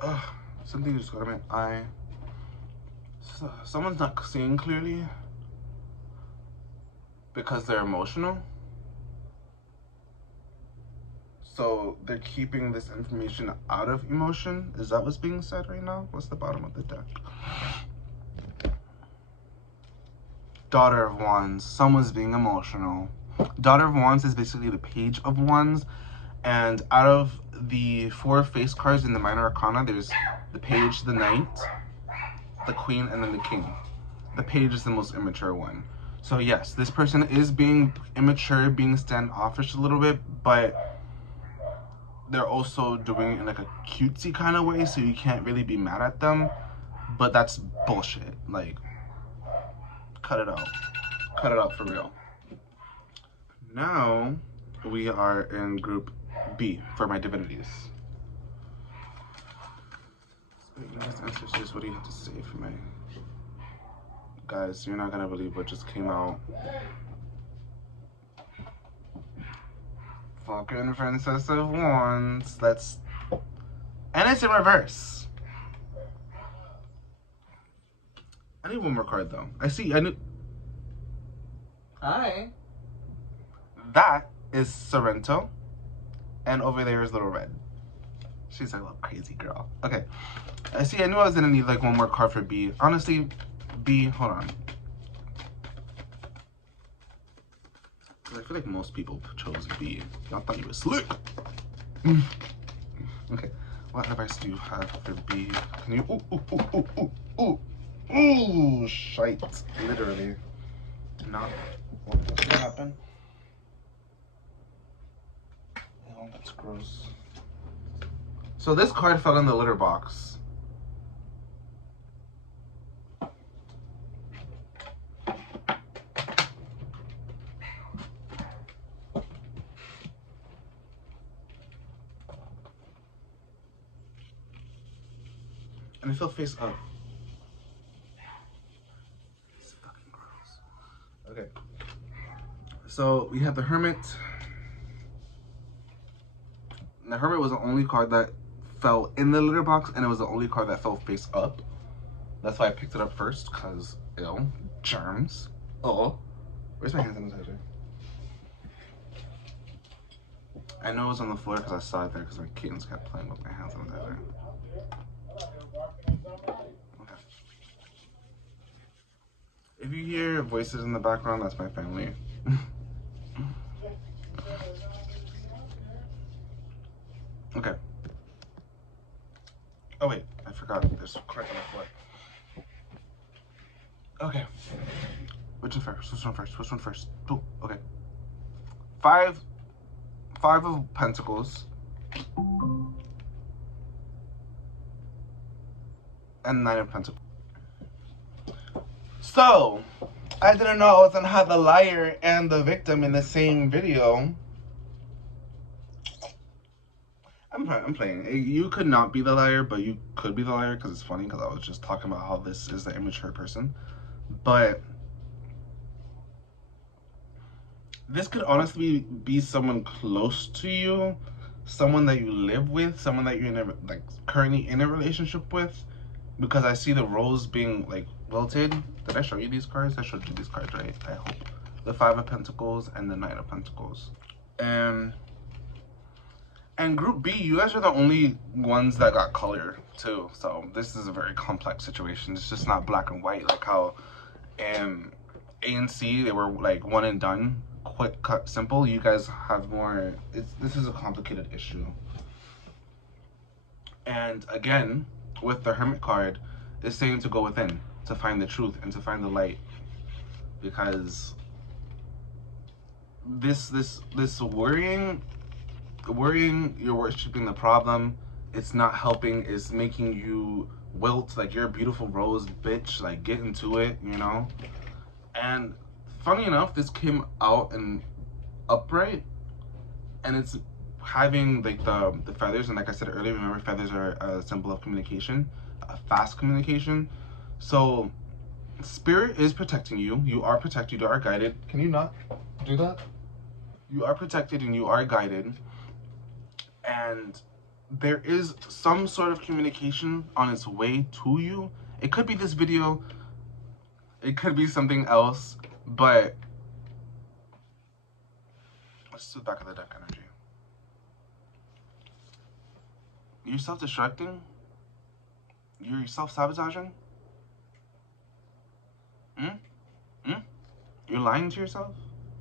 Ugh. Something just got in my eye. Someone's not seeing clearly because they're emotional. So they're keeping this information out of emotion. Is that what's being said right now? What's the bottom of the deck? Daughter of Wands. Someone's being emotional. Daughter of Wands is basically the Page of Wands. And out of the 4 face cards in the Minor Arcana, there's the Page, the Knight, the Queen, and then the King. The Page is the most immature one. So yes, this person is being immature, being standoffish a little bit, but they're also doing it in like a cutesy kind of way, so you can't really be mad at them. But that's bullshit. Like, cut it out. Cut it out for real. Now we are in group B for my divinities. Ancestors, what do you have to say for me? Guys, you're not gonna believe what just came out. Fucking Princess of Wands. And it's in reverse. I need one more card though. I knew. Hi. That is Sorrento. And over there is Little Red. She's a little crazy girl. Okay. I knew I was gonna need like one more card for B. Honestly, B, hold on. I feel like most people chose B. Y'all thought you were slick. Okay. What advice do you have for B? Can you ooh, shite. Literally. Not what's gonna happen? Oh, that's gross. So this card fell in the litter box. And it fell face up. It's fucking gross. Okay. So we have the Hermit. And the Hermit was the only card that fell in the litter box, and it was the only card that fell face up. That's why I picked it up first, because, ew, germs. Oh, where's my hand sanitizer? I know it was on the floor because I saw it there because my kittens kept playing with my hand sanitizer. Okay. If you hear voices in the background, that's my family. Okay. Oh wait, I forgot. There's a card on the floor. Okay. Which one first? Which one first? Which one first? Two. Okay. Five of Pentacles. And 9 of Pentacles. So, I didn't know I was gonna have the liar and the victim in the same video. I'm playing. You could not be the liar, but you could be the liar because it's funny because I was just talking about how this is the immature person. But this could honestly be someone close to you, someone that you live with, someone that you're like currently in a relationship with, because I see the roles being like wilted. Did I show you these cards? I showed you these cards, right? I hope. The 5 of Pentacles and the 9 of Pentacles. And group B, you guys are the only ones that got color too. So this is a very complex situation. It's just not black and white like how A and C, they were like one and done, quick, cut, simple. You guys have more, this is a complicated issue. And again, with the Hermit card, it's saying to go within, to find the truth and to find the light. Because this worrying, you're worshiping the problem. It's not helping. It's making you wilt like you're a beautiful rose, bitch. Like, get into it, you know? And funny enough, this came out in upright, and it's having like the feathers. And like I said earlier, remember, feathers are a symbol of communication, fast communication. So spirit is protecting you. You are protected. You are guided. Can you not do that? You are protected and you are guided. And there is some sort of communication on its way to you. It could be this video, it could be something else, but let's do the back of the deck energy. You're self-destructing? You're self-sabotaging? You're lying to yourself?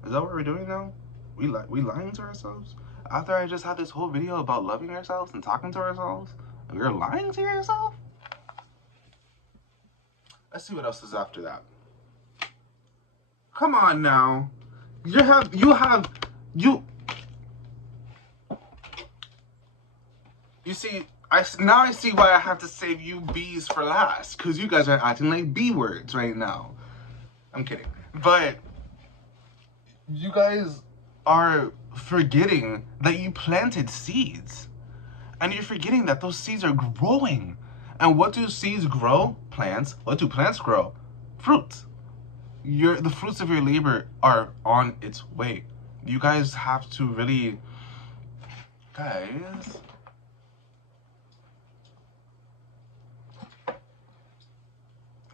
Is that what we're doing now? We lying to ourselves? After I just had this whole video about loving ourselves and talking to ourselves, and you're lying to yourself? Let's see what else is after that. Come on now. You see, now I see why I have to save you B's for last, because you guys are acting like B words right now. I'm kidding. But you guys are forgetting that you planted seeds. And you're forgetting that those seeds are growing. And what do seeds grow? Plants. What do plants grow? Fruits. The fruits of your labor are on its way. You guys have to really...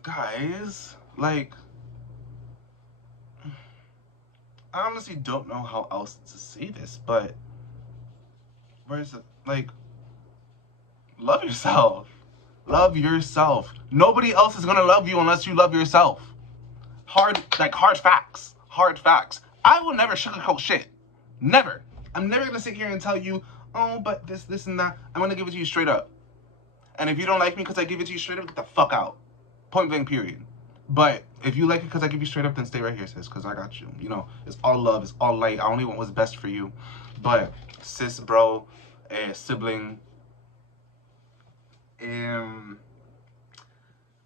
Guys, like... I honestly don't know how else to say this, but... Where's it? Like... Love yourself. Love yourself. Nobody else is gonna love you unless you love yourself. Hard facts. Hard facts. I will never sugarcoat shit. Never. I'm never gonna sit here and tell you, oh, but this, and that. I'm gonna give it to you straight up. And if you don't like me because I give it to you straight up, get the fuck out. Point blank, period. But if you like it because I give you straight up, then stay right here, sis, because I got you. You know, it's all love. It's all light. I only want what's best for you. But sis, bro, sibling,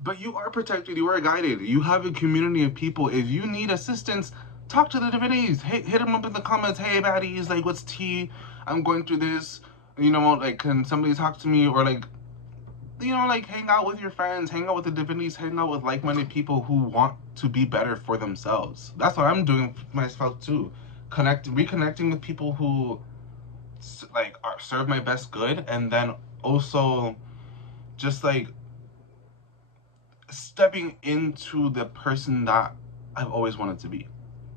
but you are protected, you are guided, you have a community of people. If you need assistance, talk to the divinities. Hit them up in the comments. Hey baddies, like, what's tea? I'm going through this, you know, like, can somebody talk to me? Or like, you know, like, hang out with your friends, hang out with the divinities, hang out with like-minded people who want to be better for themselves. That's what I'm doing myself too. Reconnecting with people who like serve my best good, and then also just like stepping into the person that I've always wanted to be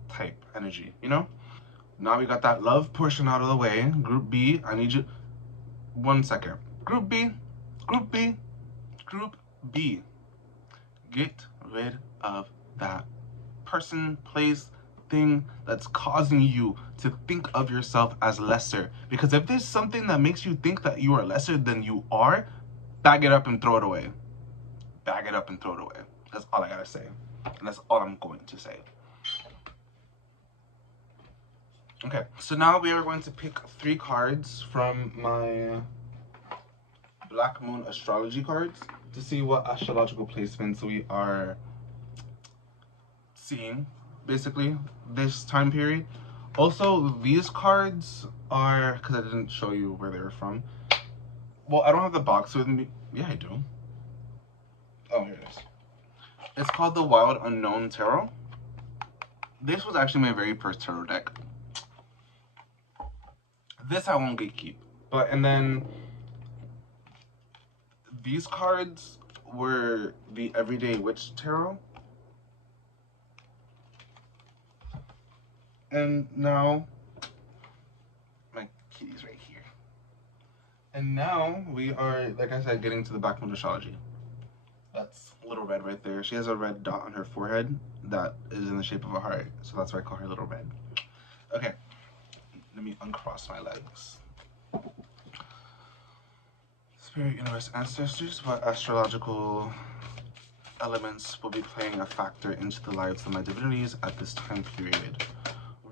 type energy, you know? Now we got that love portion out of the way. Group B, I need you, 1 second. Group B, get rid of that person, place, thing that's causing you to think of yourself as lesser. Because if there's something that makes you think that you are lesser than you are, bag it up and throw it away. Bag it up and throw it away. That's all I gotta say. And that's all I'm going to say. Okay, so now we are going to pick 3 cards from my Black Moon astrology cards to see what astrological placements we are seeing, basically, this time period. Also, these cards are, because I didn't show you where they were from. Well, I don't have the box with me. Yeah, I do. Oh, here it is. It's called the Wild Unknown Tarot. This was actually my very first tarot deck. This I won't gatekeep. And then these cards were the Everyday Witch Tarot. And now, my kitty's right here. And now we are, like I said, getting to the back moon astrology. That's Little Red right there. She has a red dot on her forehead that is in the shape of a heart. So that's why I call her Little Red. Okay, let me uncross my legs. Spirit, universe, ancestors, what astrological elements will be playing a factor into the lives of my divinities at this time period?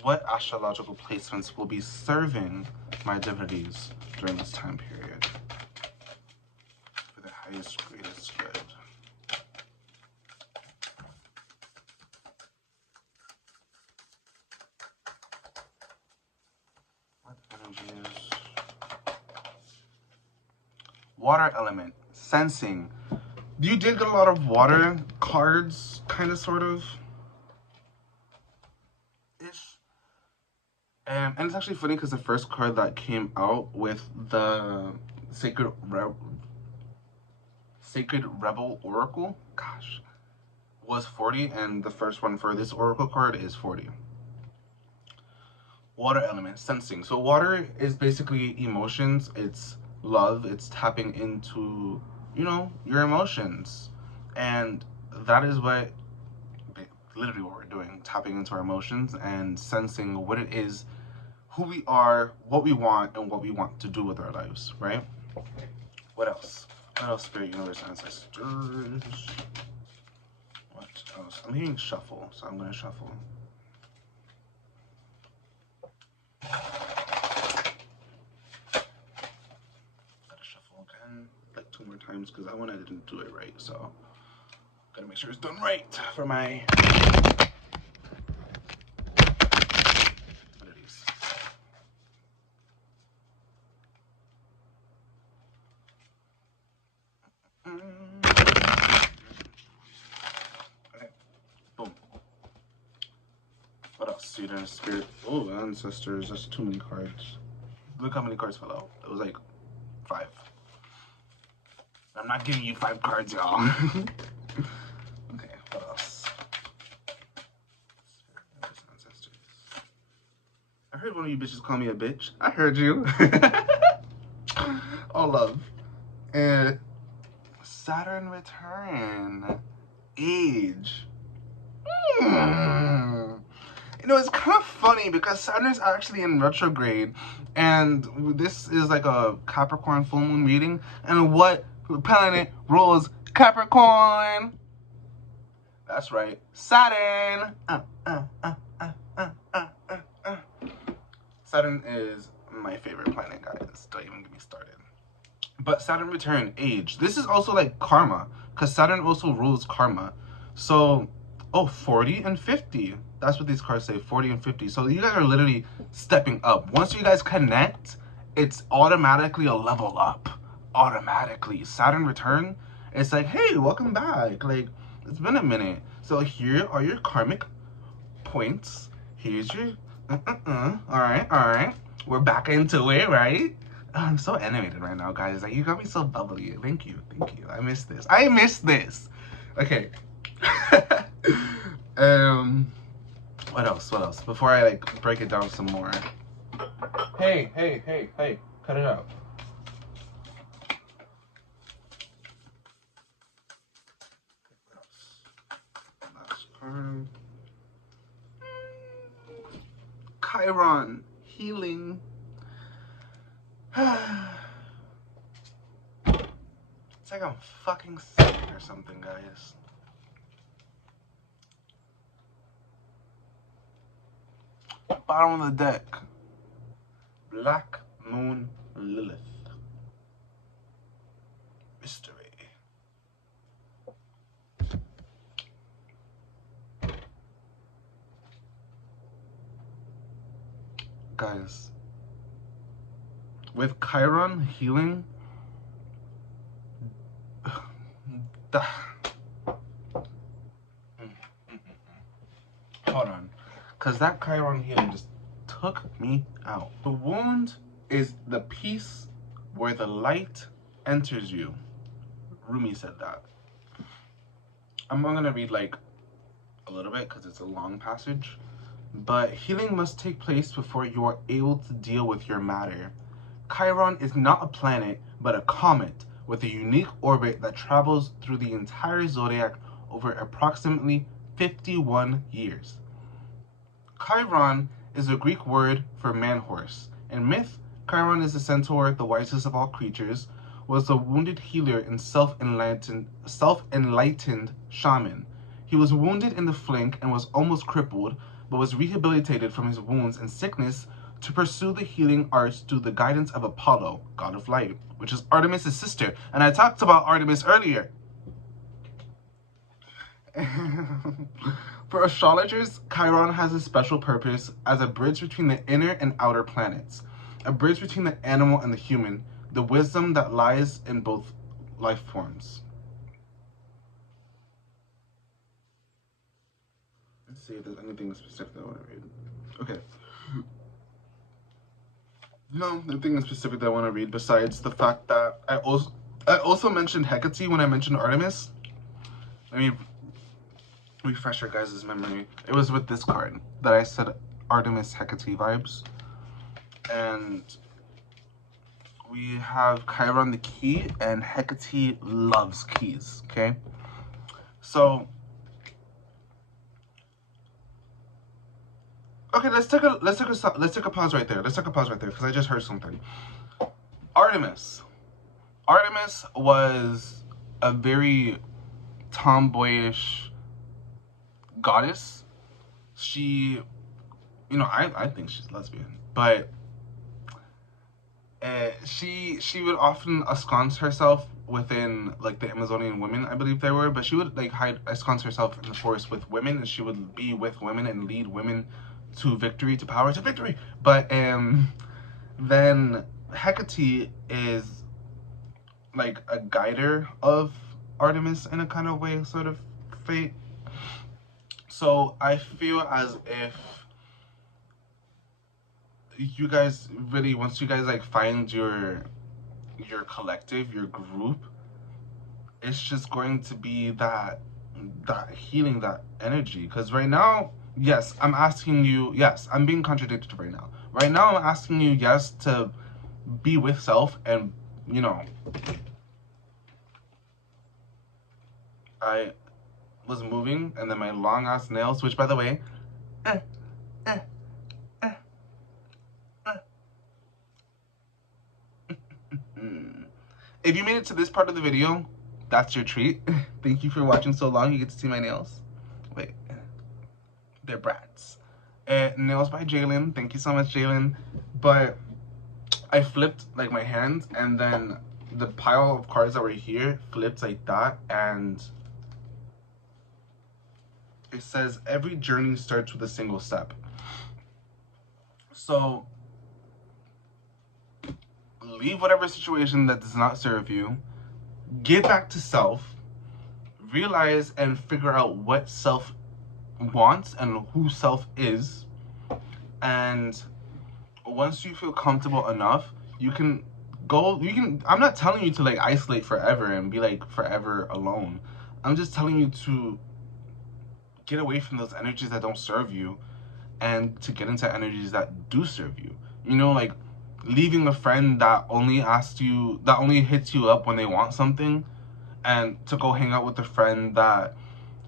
What astrological placements will be serving my divinities during this time period for the highest, greatest good? What energies? Water element, sensing. You did get a lot of water cards, kind of, sort of, ish. And it's actually funny because the first card that came out with the Sacred Rebel Oracle, gosh, was 40, and the first one for this Oracle card is 40. Water element, sensing. So water is basically emotions. It's love. It's tapping into, you know, your emotions. And that is what, literally what we're doing, tapping into our emotions and sensing what it is, who we are, what we want, and what we want to do with our lives, right? What else? What else, Spirit, Universe, Ancestors? What else? I'm hearing shuffle, so I'm going to shuffle. Gotta shuffle again, like 2 more times, because that one I didn't do it right, so gotta make sure it's done right for my abilities. Okay, boom. What else? Student, Spirit. Oh, Ancestors. That's too many cards. Look how many cards fell out. It was like 5. I'm not giving you 5 cards, y'all. Okay, what else? Ancestors. I heard one of you bitches call me a bitch. I heard you. All love. And Saturn return. Age. You know, it's kind of funny because Saturn is actually in retrograde, and this is like a Capricorn full moon reading. And what planet rules Capricorn? That's right, Saturn. Saturn is my favorite planet, guys. Don't even get me started. But Saturn return, age. This is also like karma, because Saturn also rules karma. So, oh, 40 and 50. That's what these cards say, 40 and 50. So you guys are literally stepping up. Once you guys connect, it's automatically a level up. Automatically. Saturn return, it's like, hey, welcome back. Like, it's been a minute. So here are your karmic points. Here's your, all right. We're back into it, right? Oh, I'm so animated right now, guys. Like, you got me so bubbly. Thank you. I missed this. Okay. What else? Before I like break it down some more. Hey, cut it out. Last card. Chiron, healing. It's like I'm fucking sick or something, guys. Bottom of the deck. Black Moon Lilith. Mystery. Guys, with Chiron healing, hold on, because that Chiron healing just took me out. The wound is the piece where the light enters you. Rumi said that. I'm not gonna read like a little bit because it's a long passage, but healing must take place before you are able to deal with your matter. Chiron is not a planet, but a comet with a unique orbit that travels through the entire zodiac over approximately 51 years. Chiron is a Greek word for man-horse. In myth, Chiron is the centaur, the wisest of all creatures, was a wounded healer and self-enlightened shaman. He was wounded in the flank and was almost crippled, but was rehabilitated from his wounds and sickness to pursue the healing arts through the guidance of Apollo, god of light, which is Artemis' sister. And I talked about Artemis earlier. For astrologers, Chiron has a special purpose as a bridge between the inner and outer planets, a bridge between the animal and the human, the wisdom that lies in both life forms. Let's see if there's anything specific that I want to read. Okay. No, nothing specific that I want to read besides the fact that I also mentioned Hecate when I mentioned Artemis. Let me refresh your guys' memory. It was with this card that I said Artemis Hecate vibes. And we have Chiron the key, and Hecate loves keys, okay? So, okay, let's take a pause right there. Let's take a pause right there because I just heard something. Artemis was a very tomboyish goddess. She, you know, I think she's lesbian, but she would often ensconce herself within like the Amazonian women, I believe they were, but she would like ensconce herself in the forest with women, and she would be with women and lead women to victory, to power, to victory. But then Hecate is like a guider of Artemis in a kind of way, sort of fate. So I feel as if you guys really, once you guys like find your collective, your group, it's just going to be that healing, that energy. Because right now, yes, I'm asking you, yes, I'm being contradicted right now. Right now, I'm asking you, yes, to be with self and, you know, I was moving and then my long ass nails, which by the way, if you made it to this part of the video, that's your treat. Thank you for watching so long. You get to see my nails. Wait, they're brats. Nails by Jalen. Thank you so much, Jalen. But I flipped like my hand, and then the pile of cards that were here flipped like that, and it says every journey starts with a single step. So leave whatever situation that does not serve you, get back to self, realize and figure out what self wants and who self is, and once you feel comfortable enough, you can go, I'm not telling you to like isolate forever and be like forever alone. I'm just telling you to get away from those energies that don't serve you and to get into energies that do serve you. You know, like leaving a friend that only asks you, that only hits you up when they want something, and to go hang out with a friend that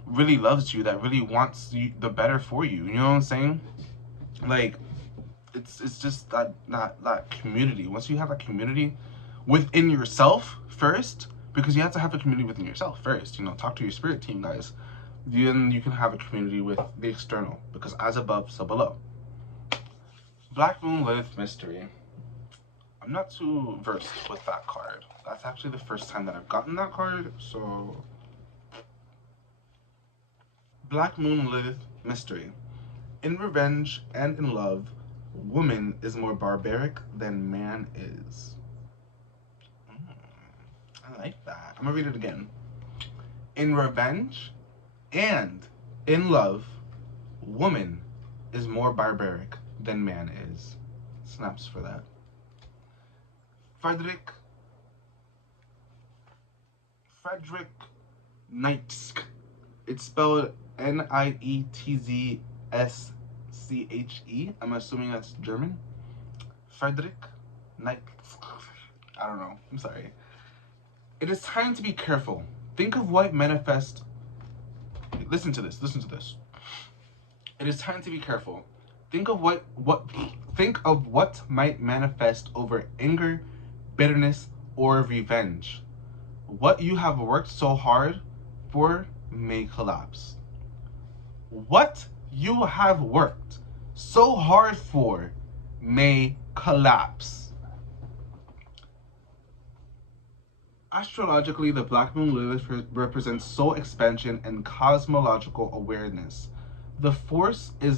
really loves you, that really wants you the better for you. You know what I'm saying? Like, it's just that community. Once you have a community within yourself first, because you have to have a community within yourself first, you know, talk to your spirit team, guys. Then you can have a community with the external, because as above, so below. Black Moon Lilith Mystery. I'm not too versed with that card. That's actually the first time that I've gotten that card, so... Black Moon Lilith Mystery. In revenge and in love, woman is more barbaric than man is. I like that. I'm gonna read it again. In revenge and in love, woman is more barbaric than man is. Snaps for that. Frederick Nietzsche. It's spelled Nietzsche. I'm assuming that's German. Friedrich night. I don't know. I'm sorry. It is time to be careful. Think of what manifest. Listen to this. Listen to this. It is time to be careful. Think of what might manifest over anger, bitterness, or revenge. What you have worked so hard for may collapse. What you have worked so hard for may collapse. Astrologically, the Black Moon Lilith represents soul expansion and cosmological awareness. The force in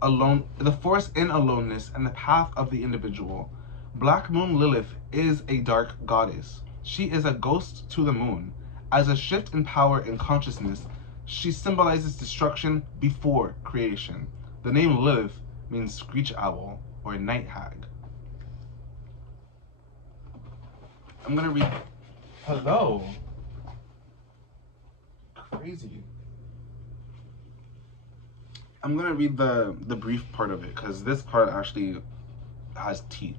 aloneness and the path of the individual. Black Moon Lilith is a dark goddess. She is a ghost to the moon. As a shift in power and consciousness, she symbolizes destruction before creation. The name Lilith means screech owl or night hag. I'm gonna read. Hello. Crazy. I'm gonna read the brief part of it because this part actually has tea.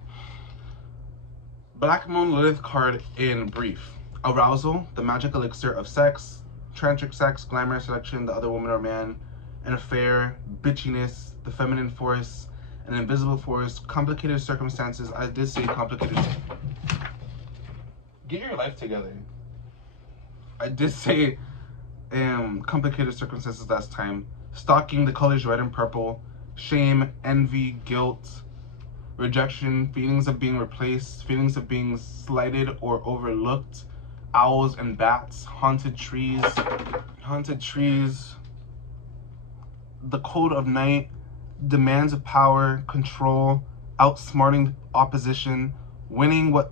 Black Moon Lilith card in brief. Arousal, the magic elixir of sex, tantric sex, glamour, seduction, the other woman or man, an affair, bitchiness, the feminine force, an invisible force, complicated circumstances. I did say complicated. Get your life together. I did say complicated circumstances last time. Stalking, the colors red and purple. Shame, envy, guilt, rejection, feelings of being replaced, feelings of being slighted or overlooked. Owls and bats, haunted trees, the code of night, demands of power, control, outsmarting opposition, winning what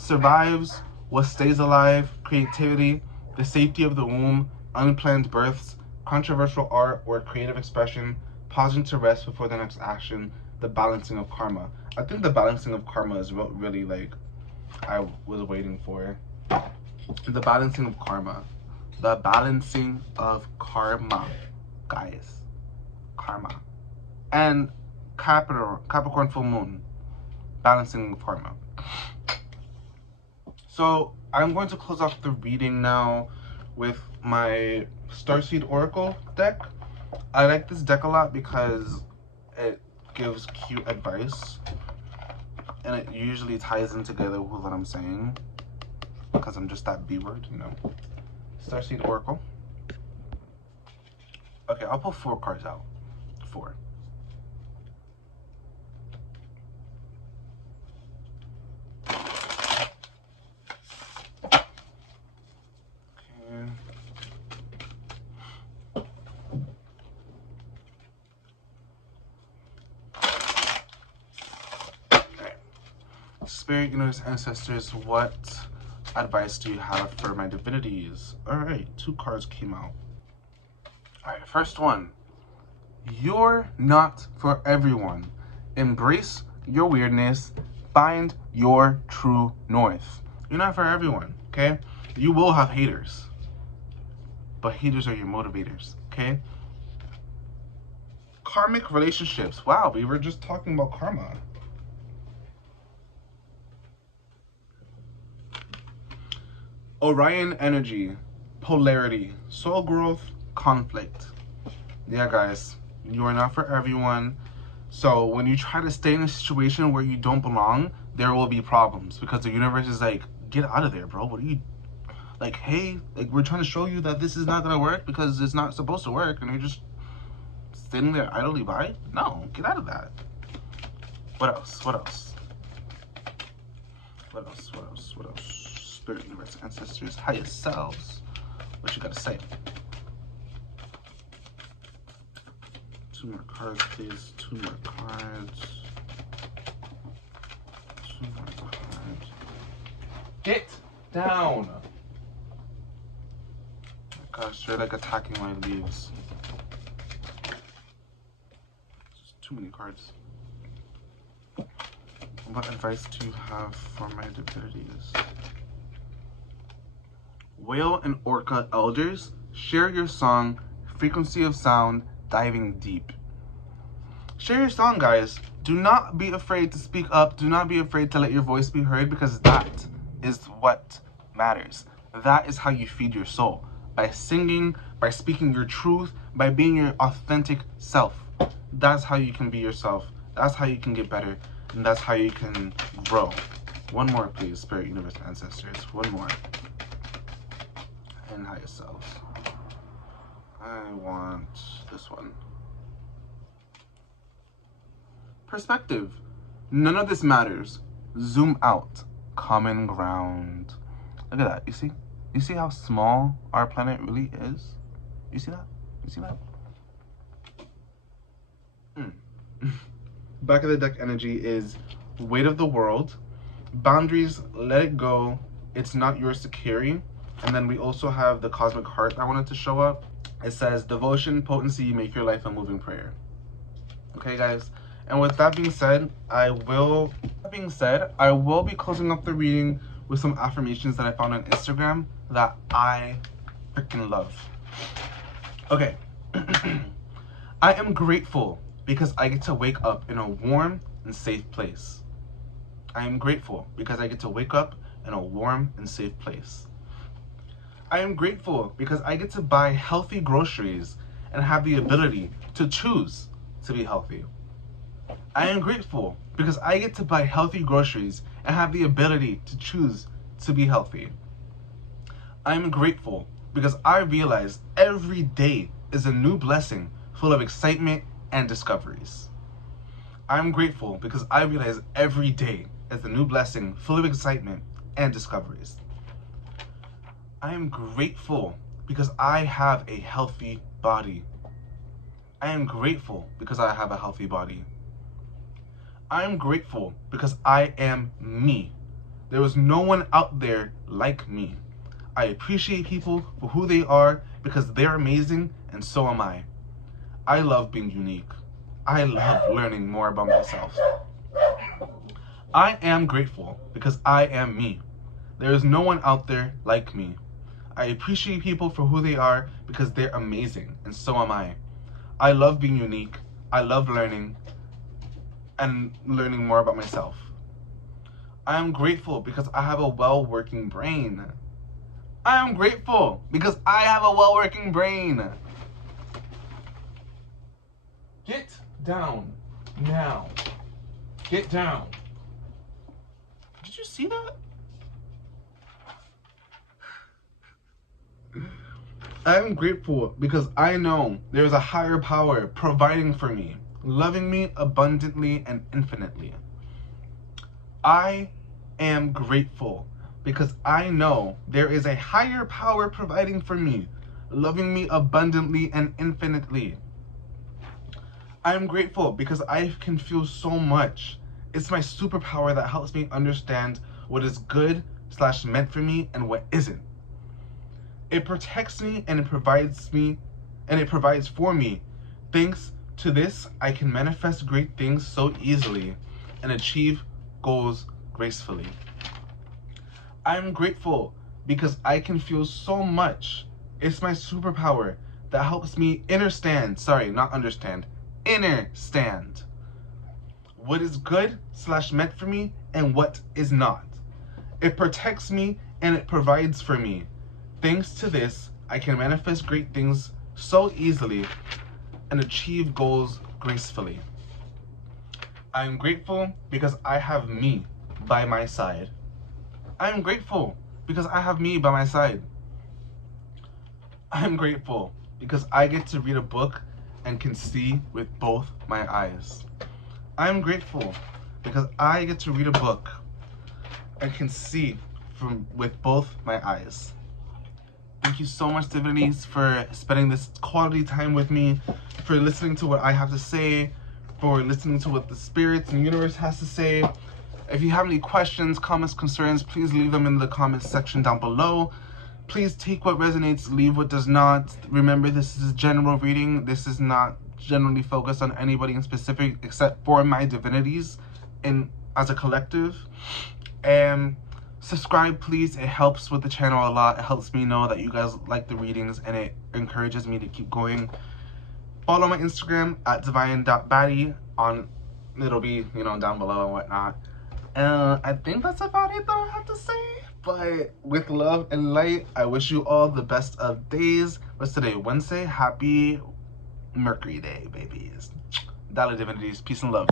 survives, what stays alive, creativity, the safety of the womb, unplanned births, controversial art or creative expression, pausing to rest before the next action, the balancing of karma. I think the balancing of karma is what really like I was waiting for. The balancing of karma. The balancing of karma. Guys. Karma. And Capricorn full moon. Balancing of karma. So I'm going to close off the reading now with my Starseed Oracle deck. I like this deck a lot because it gives cute advice. And it usually ties in together with what I'm saying. Because I'm just that B word, you know. Starseed Oracle. Okay, I'll pull 4 cards out. 4. Spirit, universe, ancestors, what advice do you have for my divinities? Alright, 2 cards came out. Alright, first one. You're not for everyone. Embrace your weirdness. Find your true north. You're not for everyone, okay? You will have haters. But haters are your motivators, okay? Karmic relationships. Wow, we were just talking about karma. Orion energy, polarity, soul growth, conflict. Yeah, guys, you are not for everyone. So when you try to stay in a situation where you don't belong, there will be problems because the universe is like, get out of there, bro. What are you, like, hey, like, we're trying to show you that this is not gonna work because it's not supposed to work, and you're just sitting there idly by? No, get out of that. What else? What else? What else? What else? What else? Spirit, universe, ancestors, higher selves. What you gotta say? 2 more cards, please. 2 more cards. 2 more cards. Get down! Oh my gosh, they're like attacking my leaves. Just too many cards. What advice do you have for my divinities? Whale and orca elders, share your song, frequency of sound, diving deep. Share your song, guys. Do not be afraid to speak up. Do not be afraid to let your voice be heard, because that is what matters. That is how you feed your soul. By singing, by speaking your truth, by being your authentic self. That's how you can be yourself. That's how you can get better. And that's how you can grow. One more, please, Spirit, Universe, Ancestors. One more. And higher self. I want this one. Perspective. None of this matters. Zoom out. Common ground. Look at that. You see? You see how small our planet really is? You see that? You see that? Back of the deck energy is weight of the world. Boundaries, let it go. It's not yours to carry. And then we also have the cosmic heart that I wanted to show up. It says devotion, potency, make your life a moving prayer. Okay, guys? And with that being said, I will be closing up the reading with some affirmations that I found on Instagram that I freaking love. Okay. I am grateful because I get to wake up in a warm and safe place. I am grateful because I get to wake up in a warm and safe place. I am grateful because I get to buy healthy groceries and have the ability to choose to be healthy. I am grateful because I get to buy healthy groceries and have the ability to choose to be healthy. I am grateful because I realize every day is a new blessing full of excitement and discoveries. I am grateful because I realize every day is a new blessing full of excitement and discoveries. I am grateful because I have a healthy body. I am grateful because I have a healthy body. I am grateful because I am me. There is no one out there like me. I appreciate people for who they are because they're amazing, and so am I. I love being unique. I love learning more about myself. I am grateful because I am me. There is no one out there like me. I appreciate people for who they are because they're amazing, and so am I. I love being unique. I love learning and learning more about myself. I am grateful because I have a well-working brain. I am grateful because I have a well-working brain. Get down now. Get down. Did you see that? I am grateful because I know there is a higher power providing for me, loving me abundantly and infinitely. I am grateful because I know there is a higher power providing for me, loving me abundantly and infinitely. I am grateful because I can feel so much. It's my superpower that helps me understand what is good / meant for me and what isn't. It protects me and it provides for me. Thanks to this, I can manifest great things so easily and achieve goals gracefully. I am grateful because I can feel so much. It's my superpower that helps me understand what is good / meant for me and what is not. It protects me and it provides for me. Thanks to this, I can manifest great things so easily and achieve goals gracefully. I am grateful because I have me by my side. I am grateful because I have me by my side. I am grateful because I get to read a book and can see with both my eyes. I am grateful because I get to read a book and can see with both my eyes. Thank you so much, Divinities, for spending this quality time with me, for listening to what I have to say, for listening to what the spirits and universe has to say. If you have any questions, comments, concerns, please leave them in the comments section down below. Please take what resonates, leave what does not. Remember, this is a general reading. This is not generally focused on anybody in specific except for my divinities as a collective. And subscribe, please. It helps with the channel a lot. It helps me know that you guys like the readings and it encourages me to keep going. Follow my Instagram at Divine.Bxddie. on, it'll be, you know, down below and whatnot. I think that's about it that I have to say. But with love and light, I wish you all the best of days. What's today? Wednesday? Happy Mercury Day, babies. Untitled Divinities. Peace and love.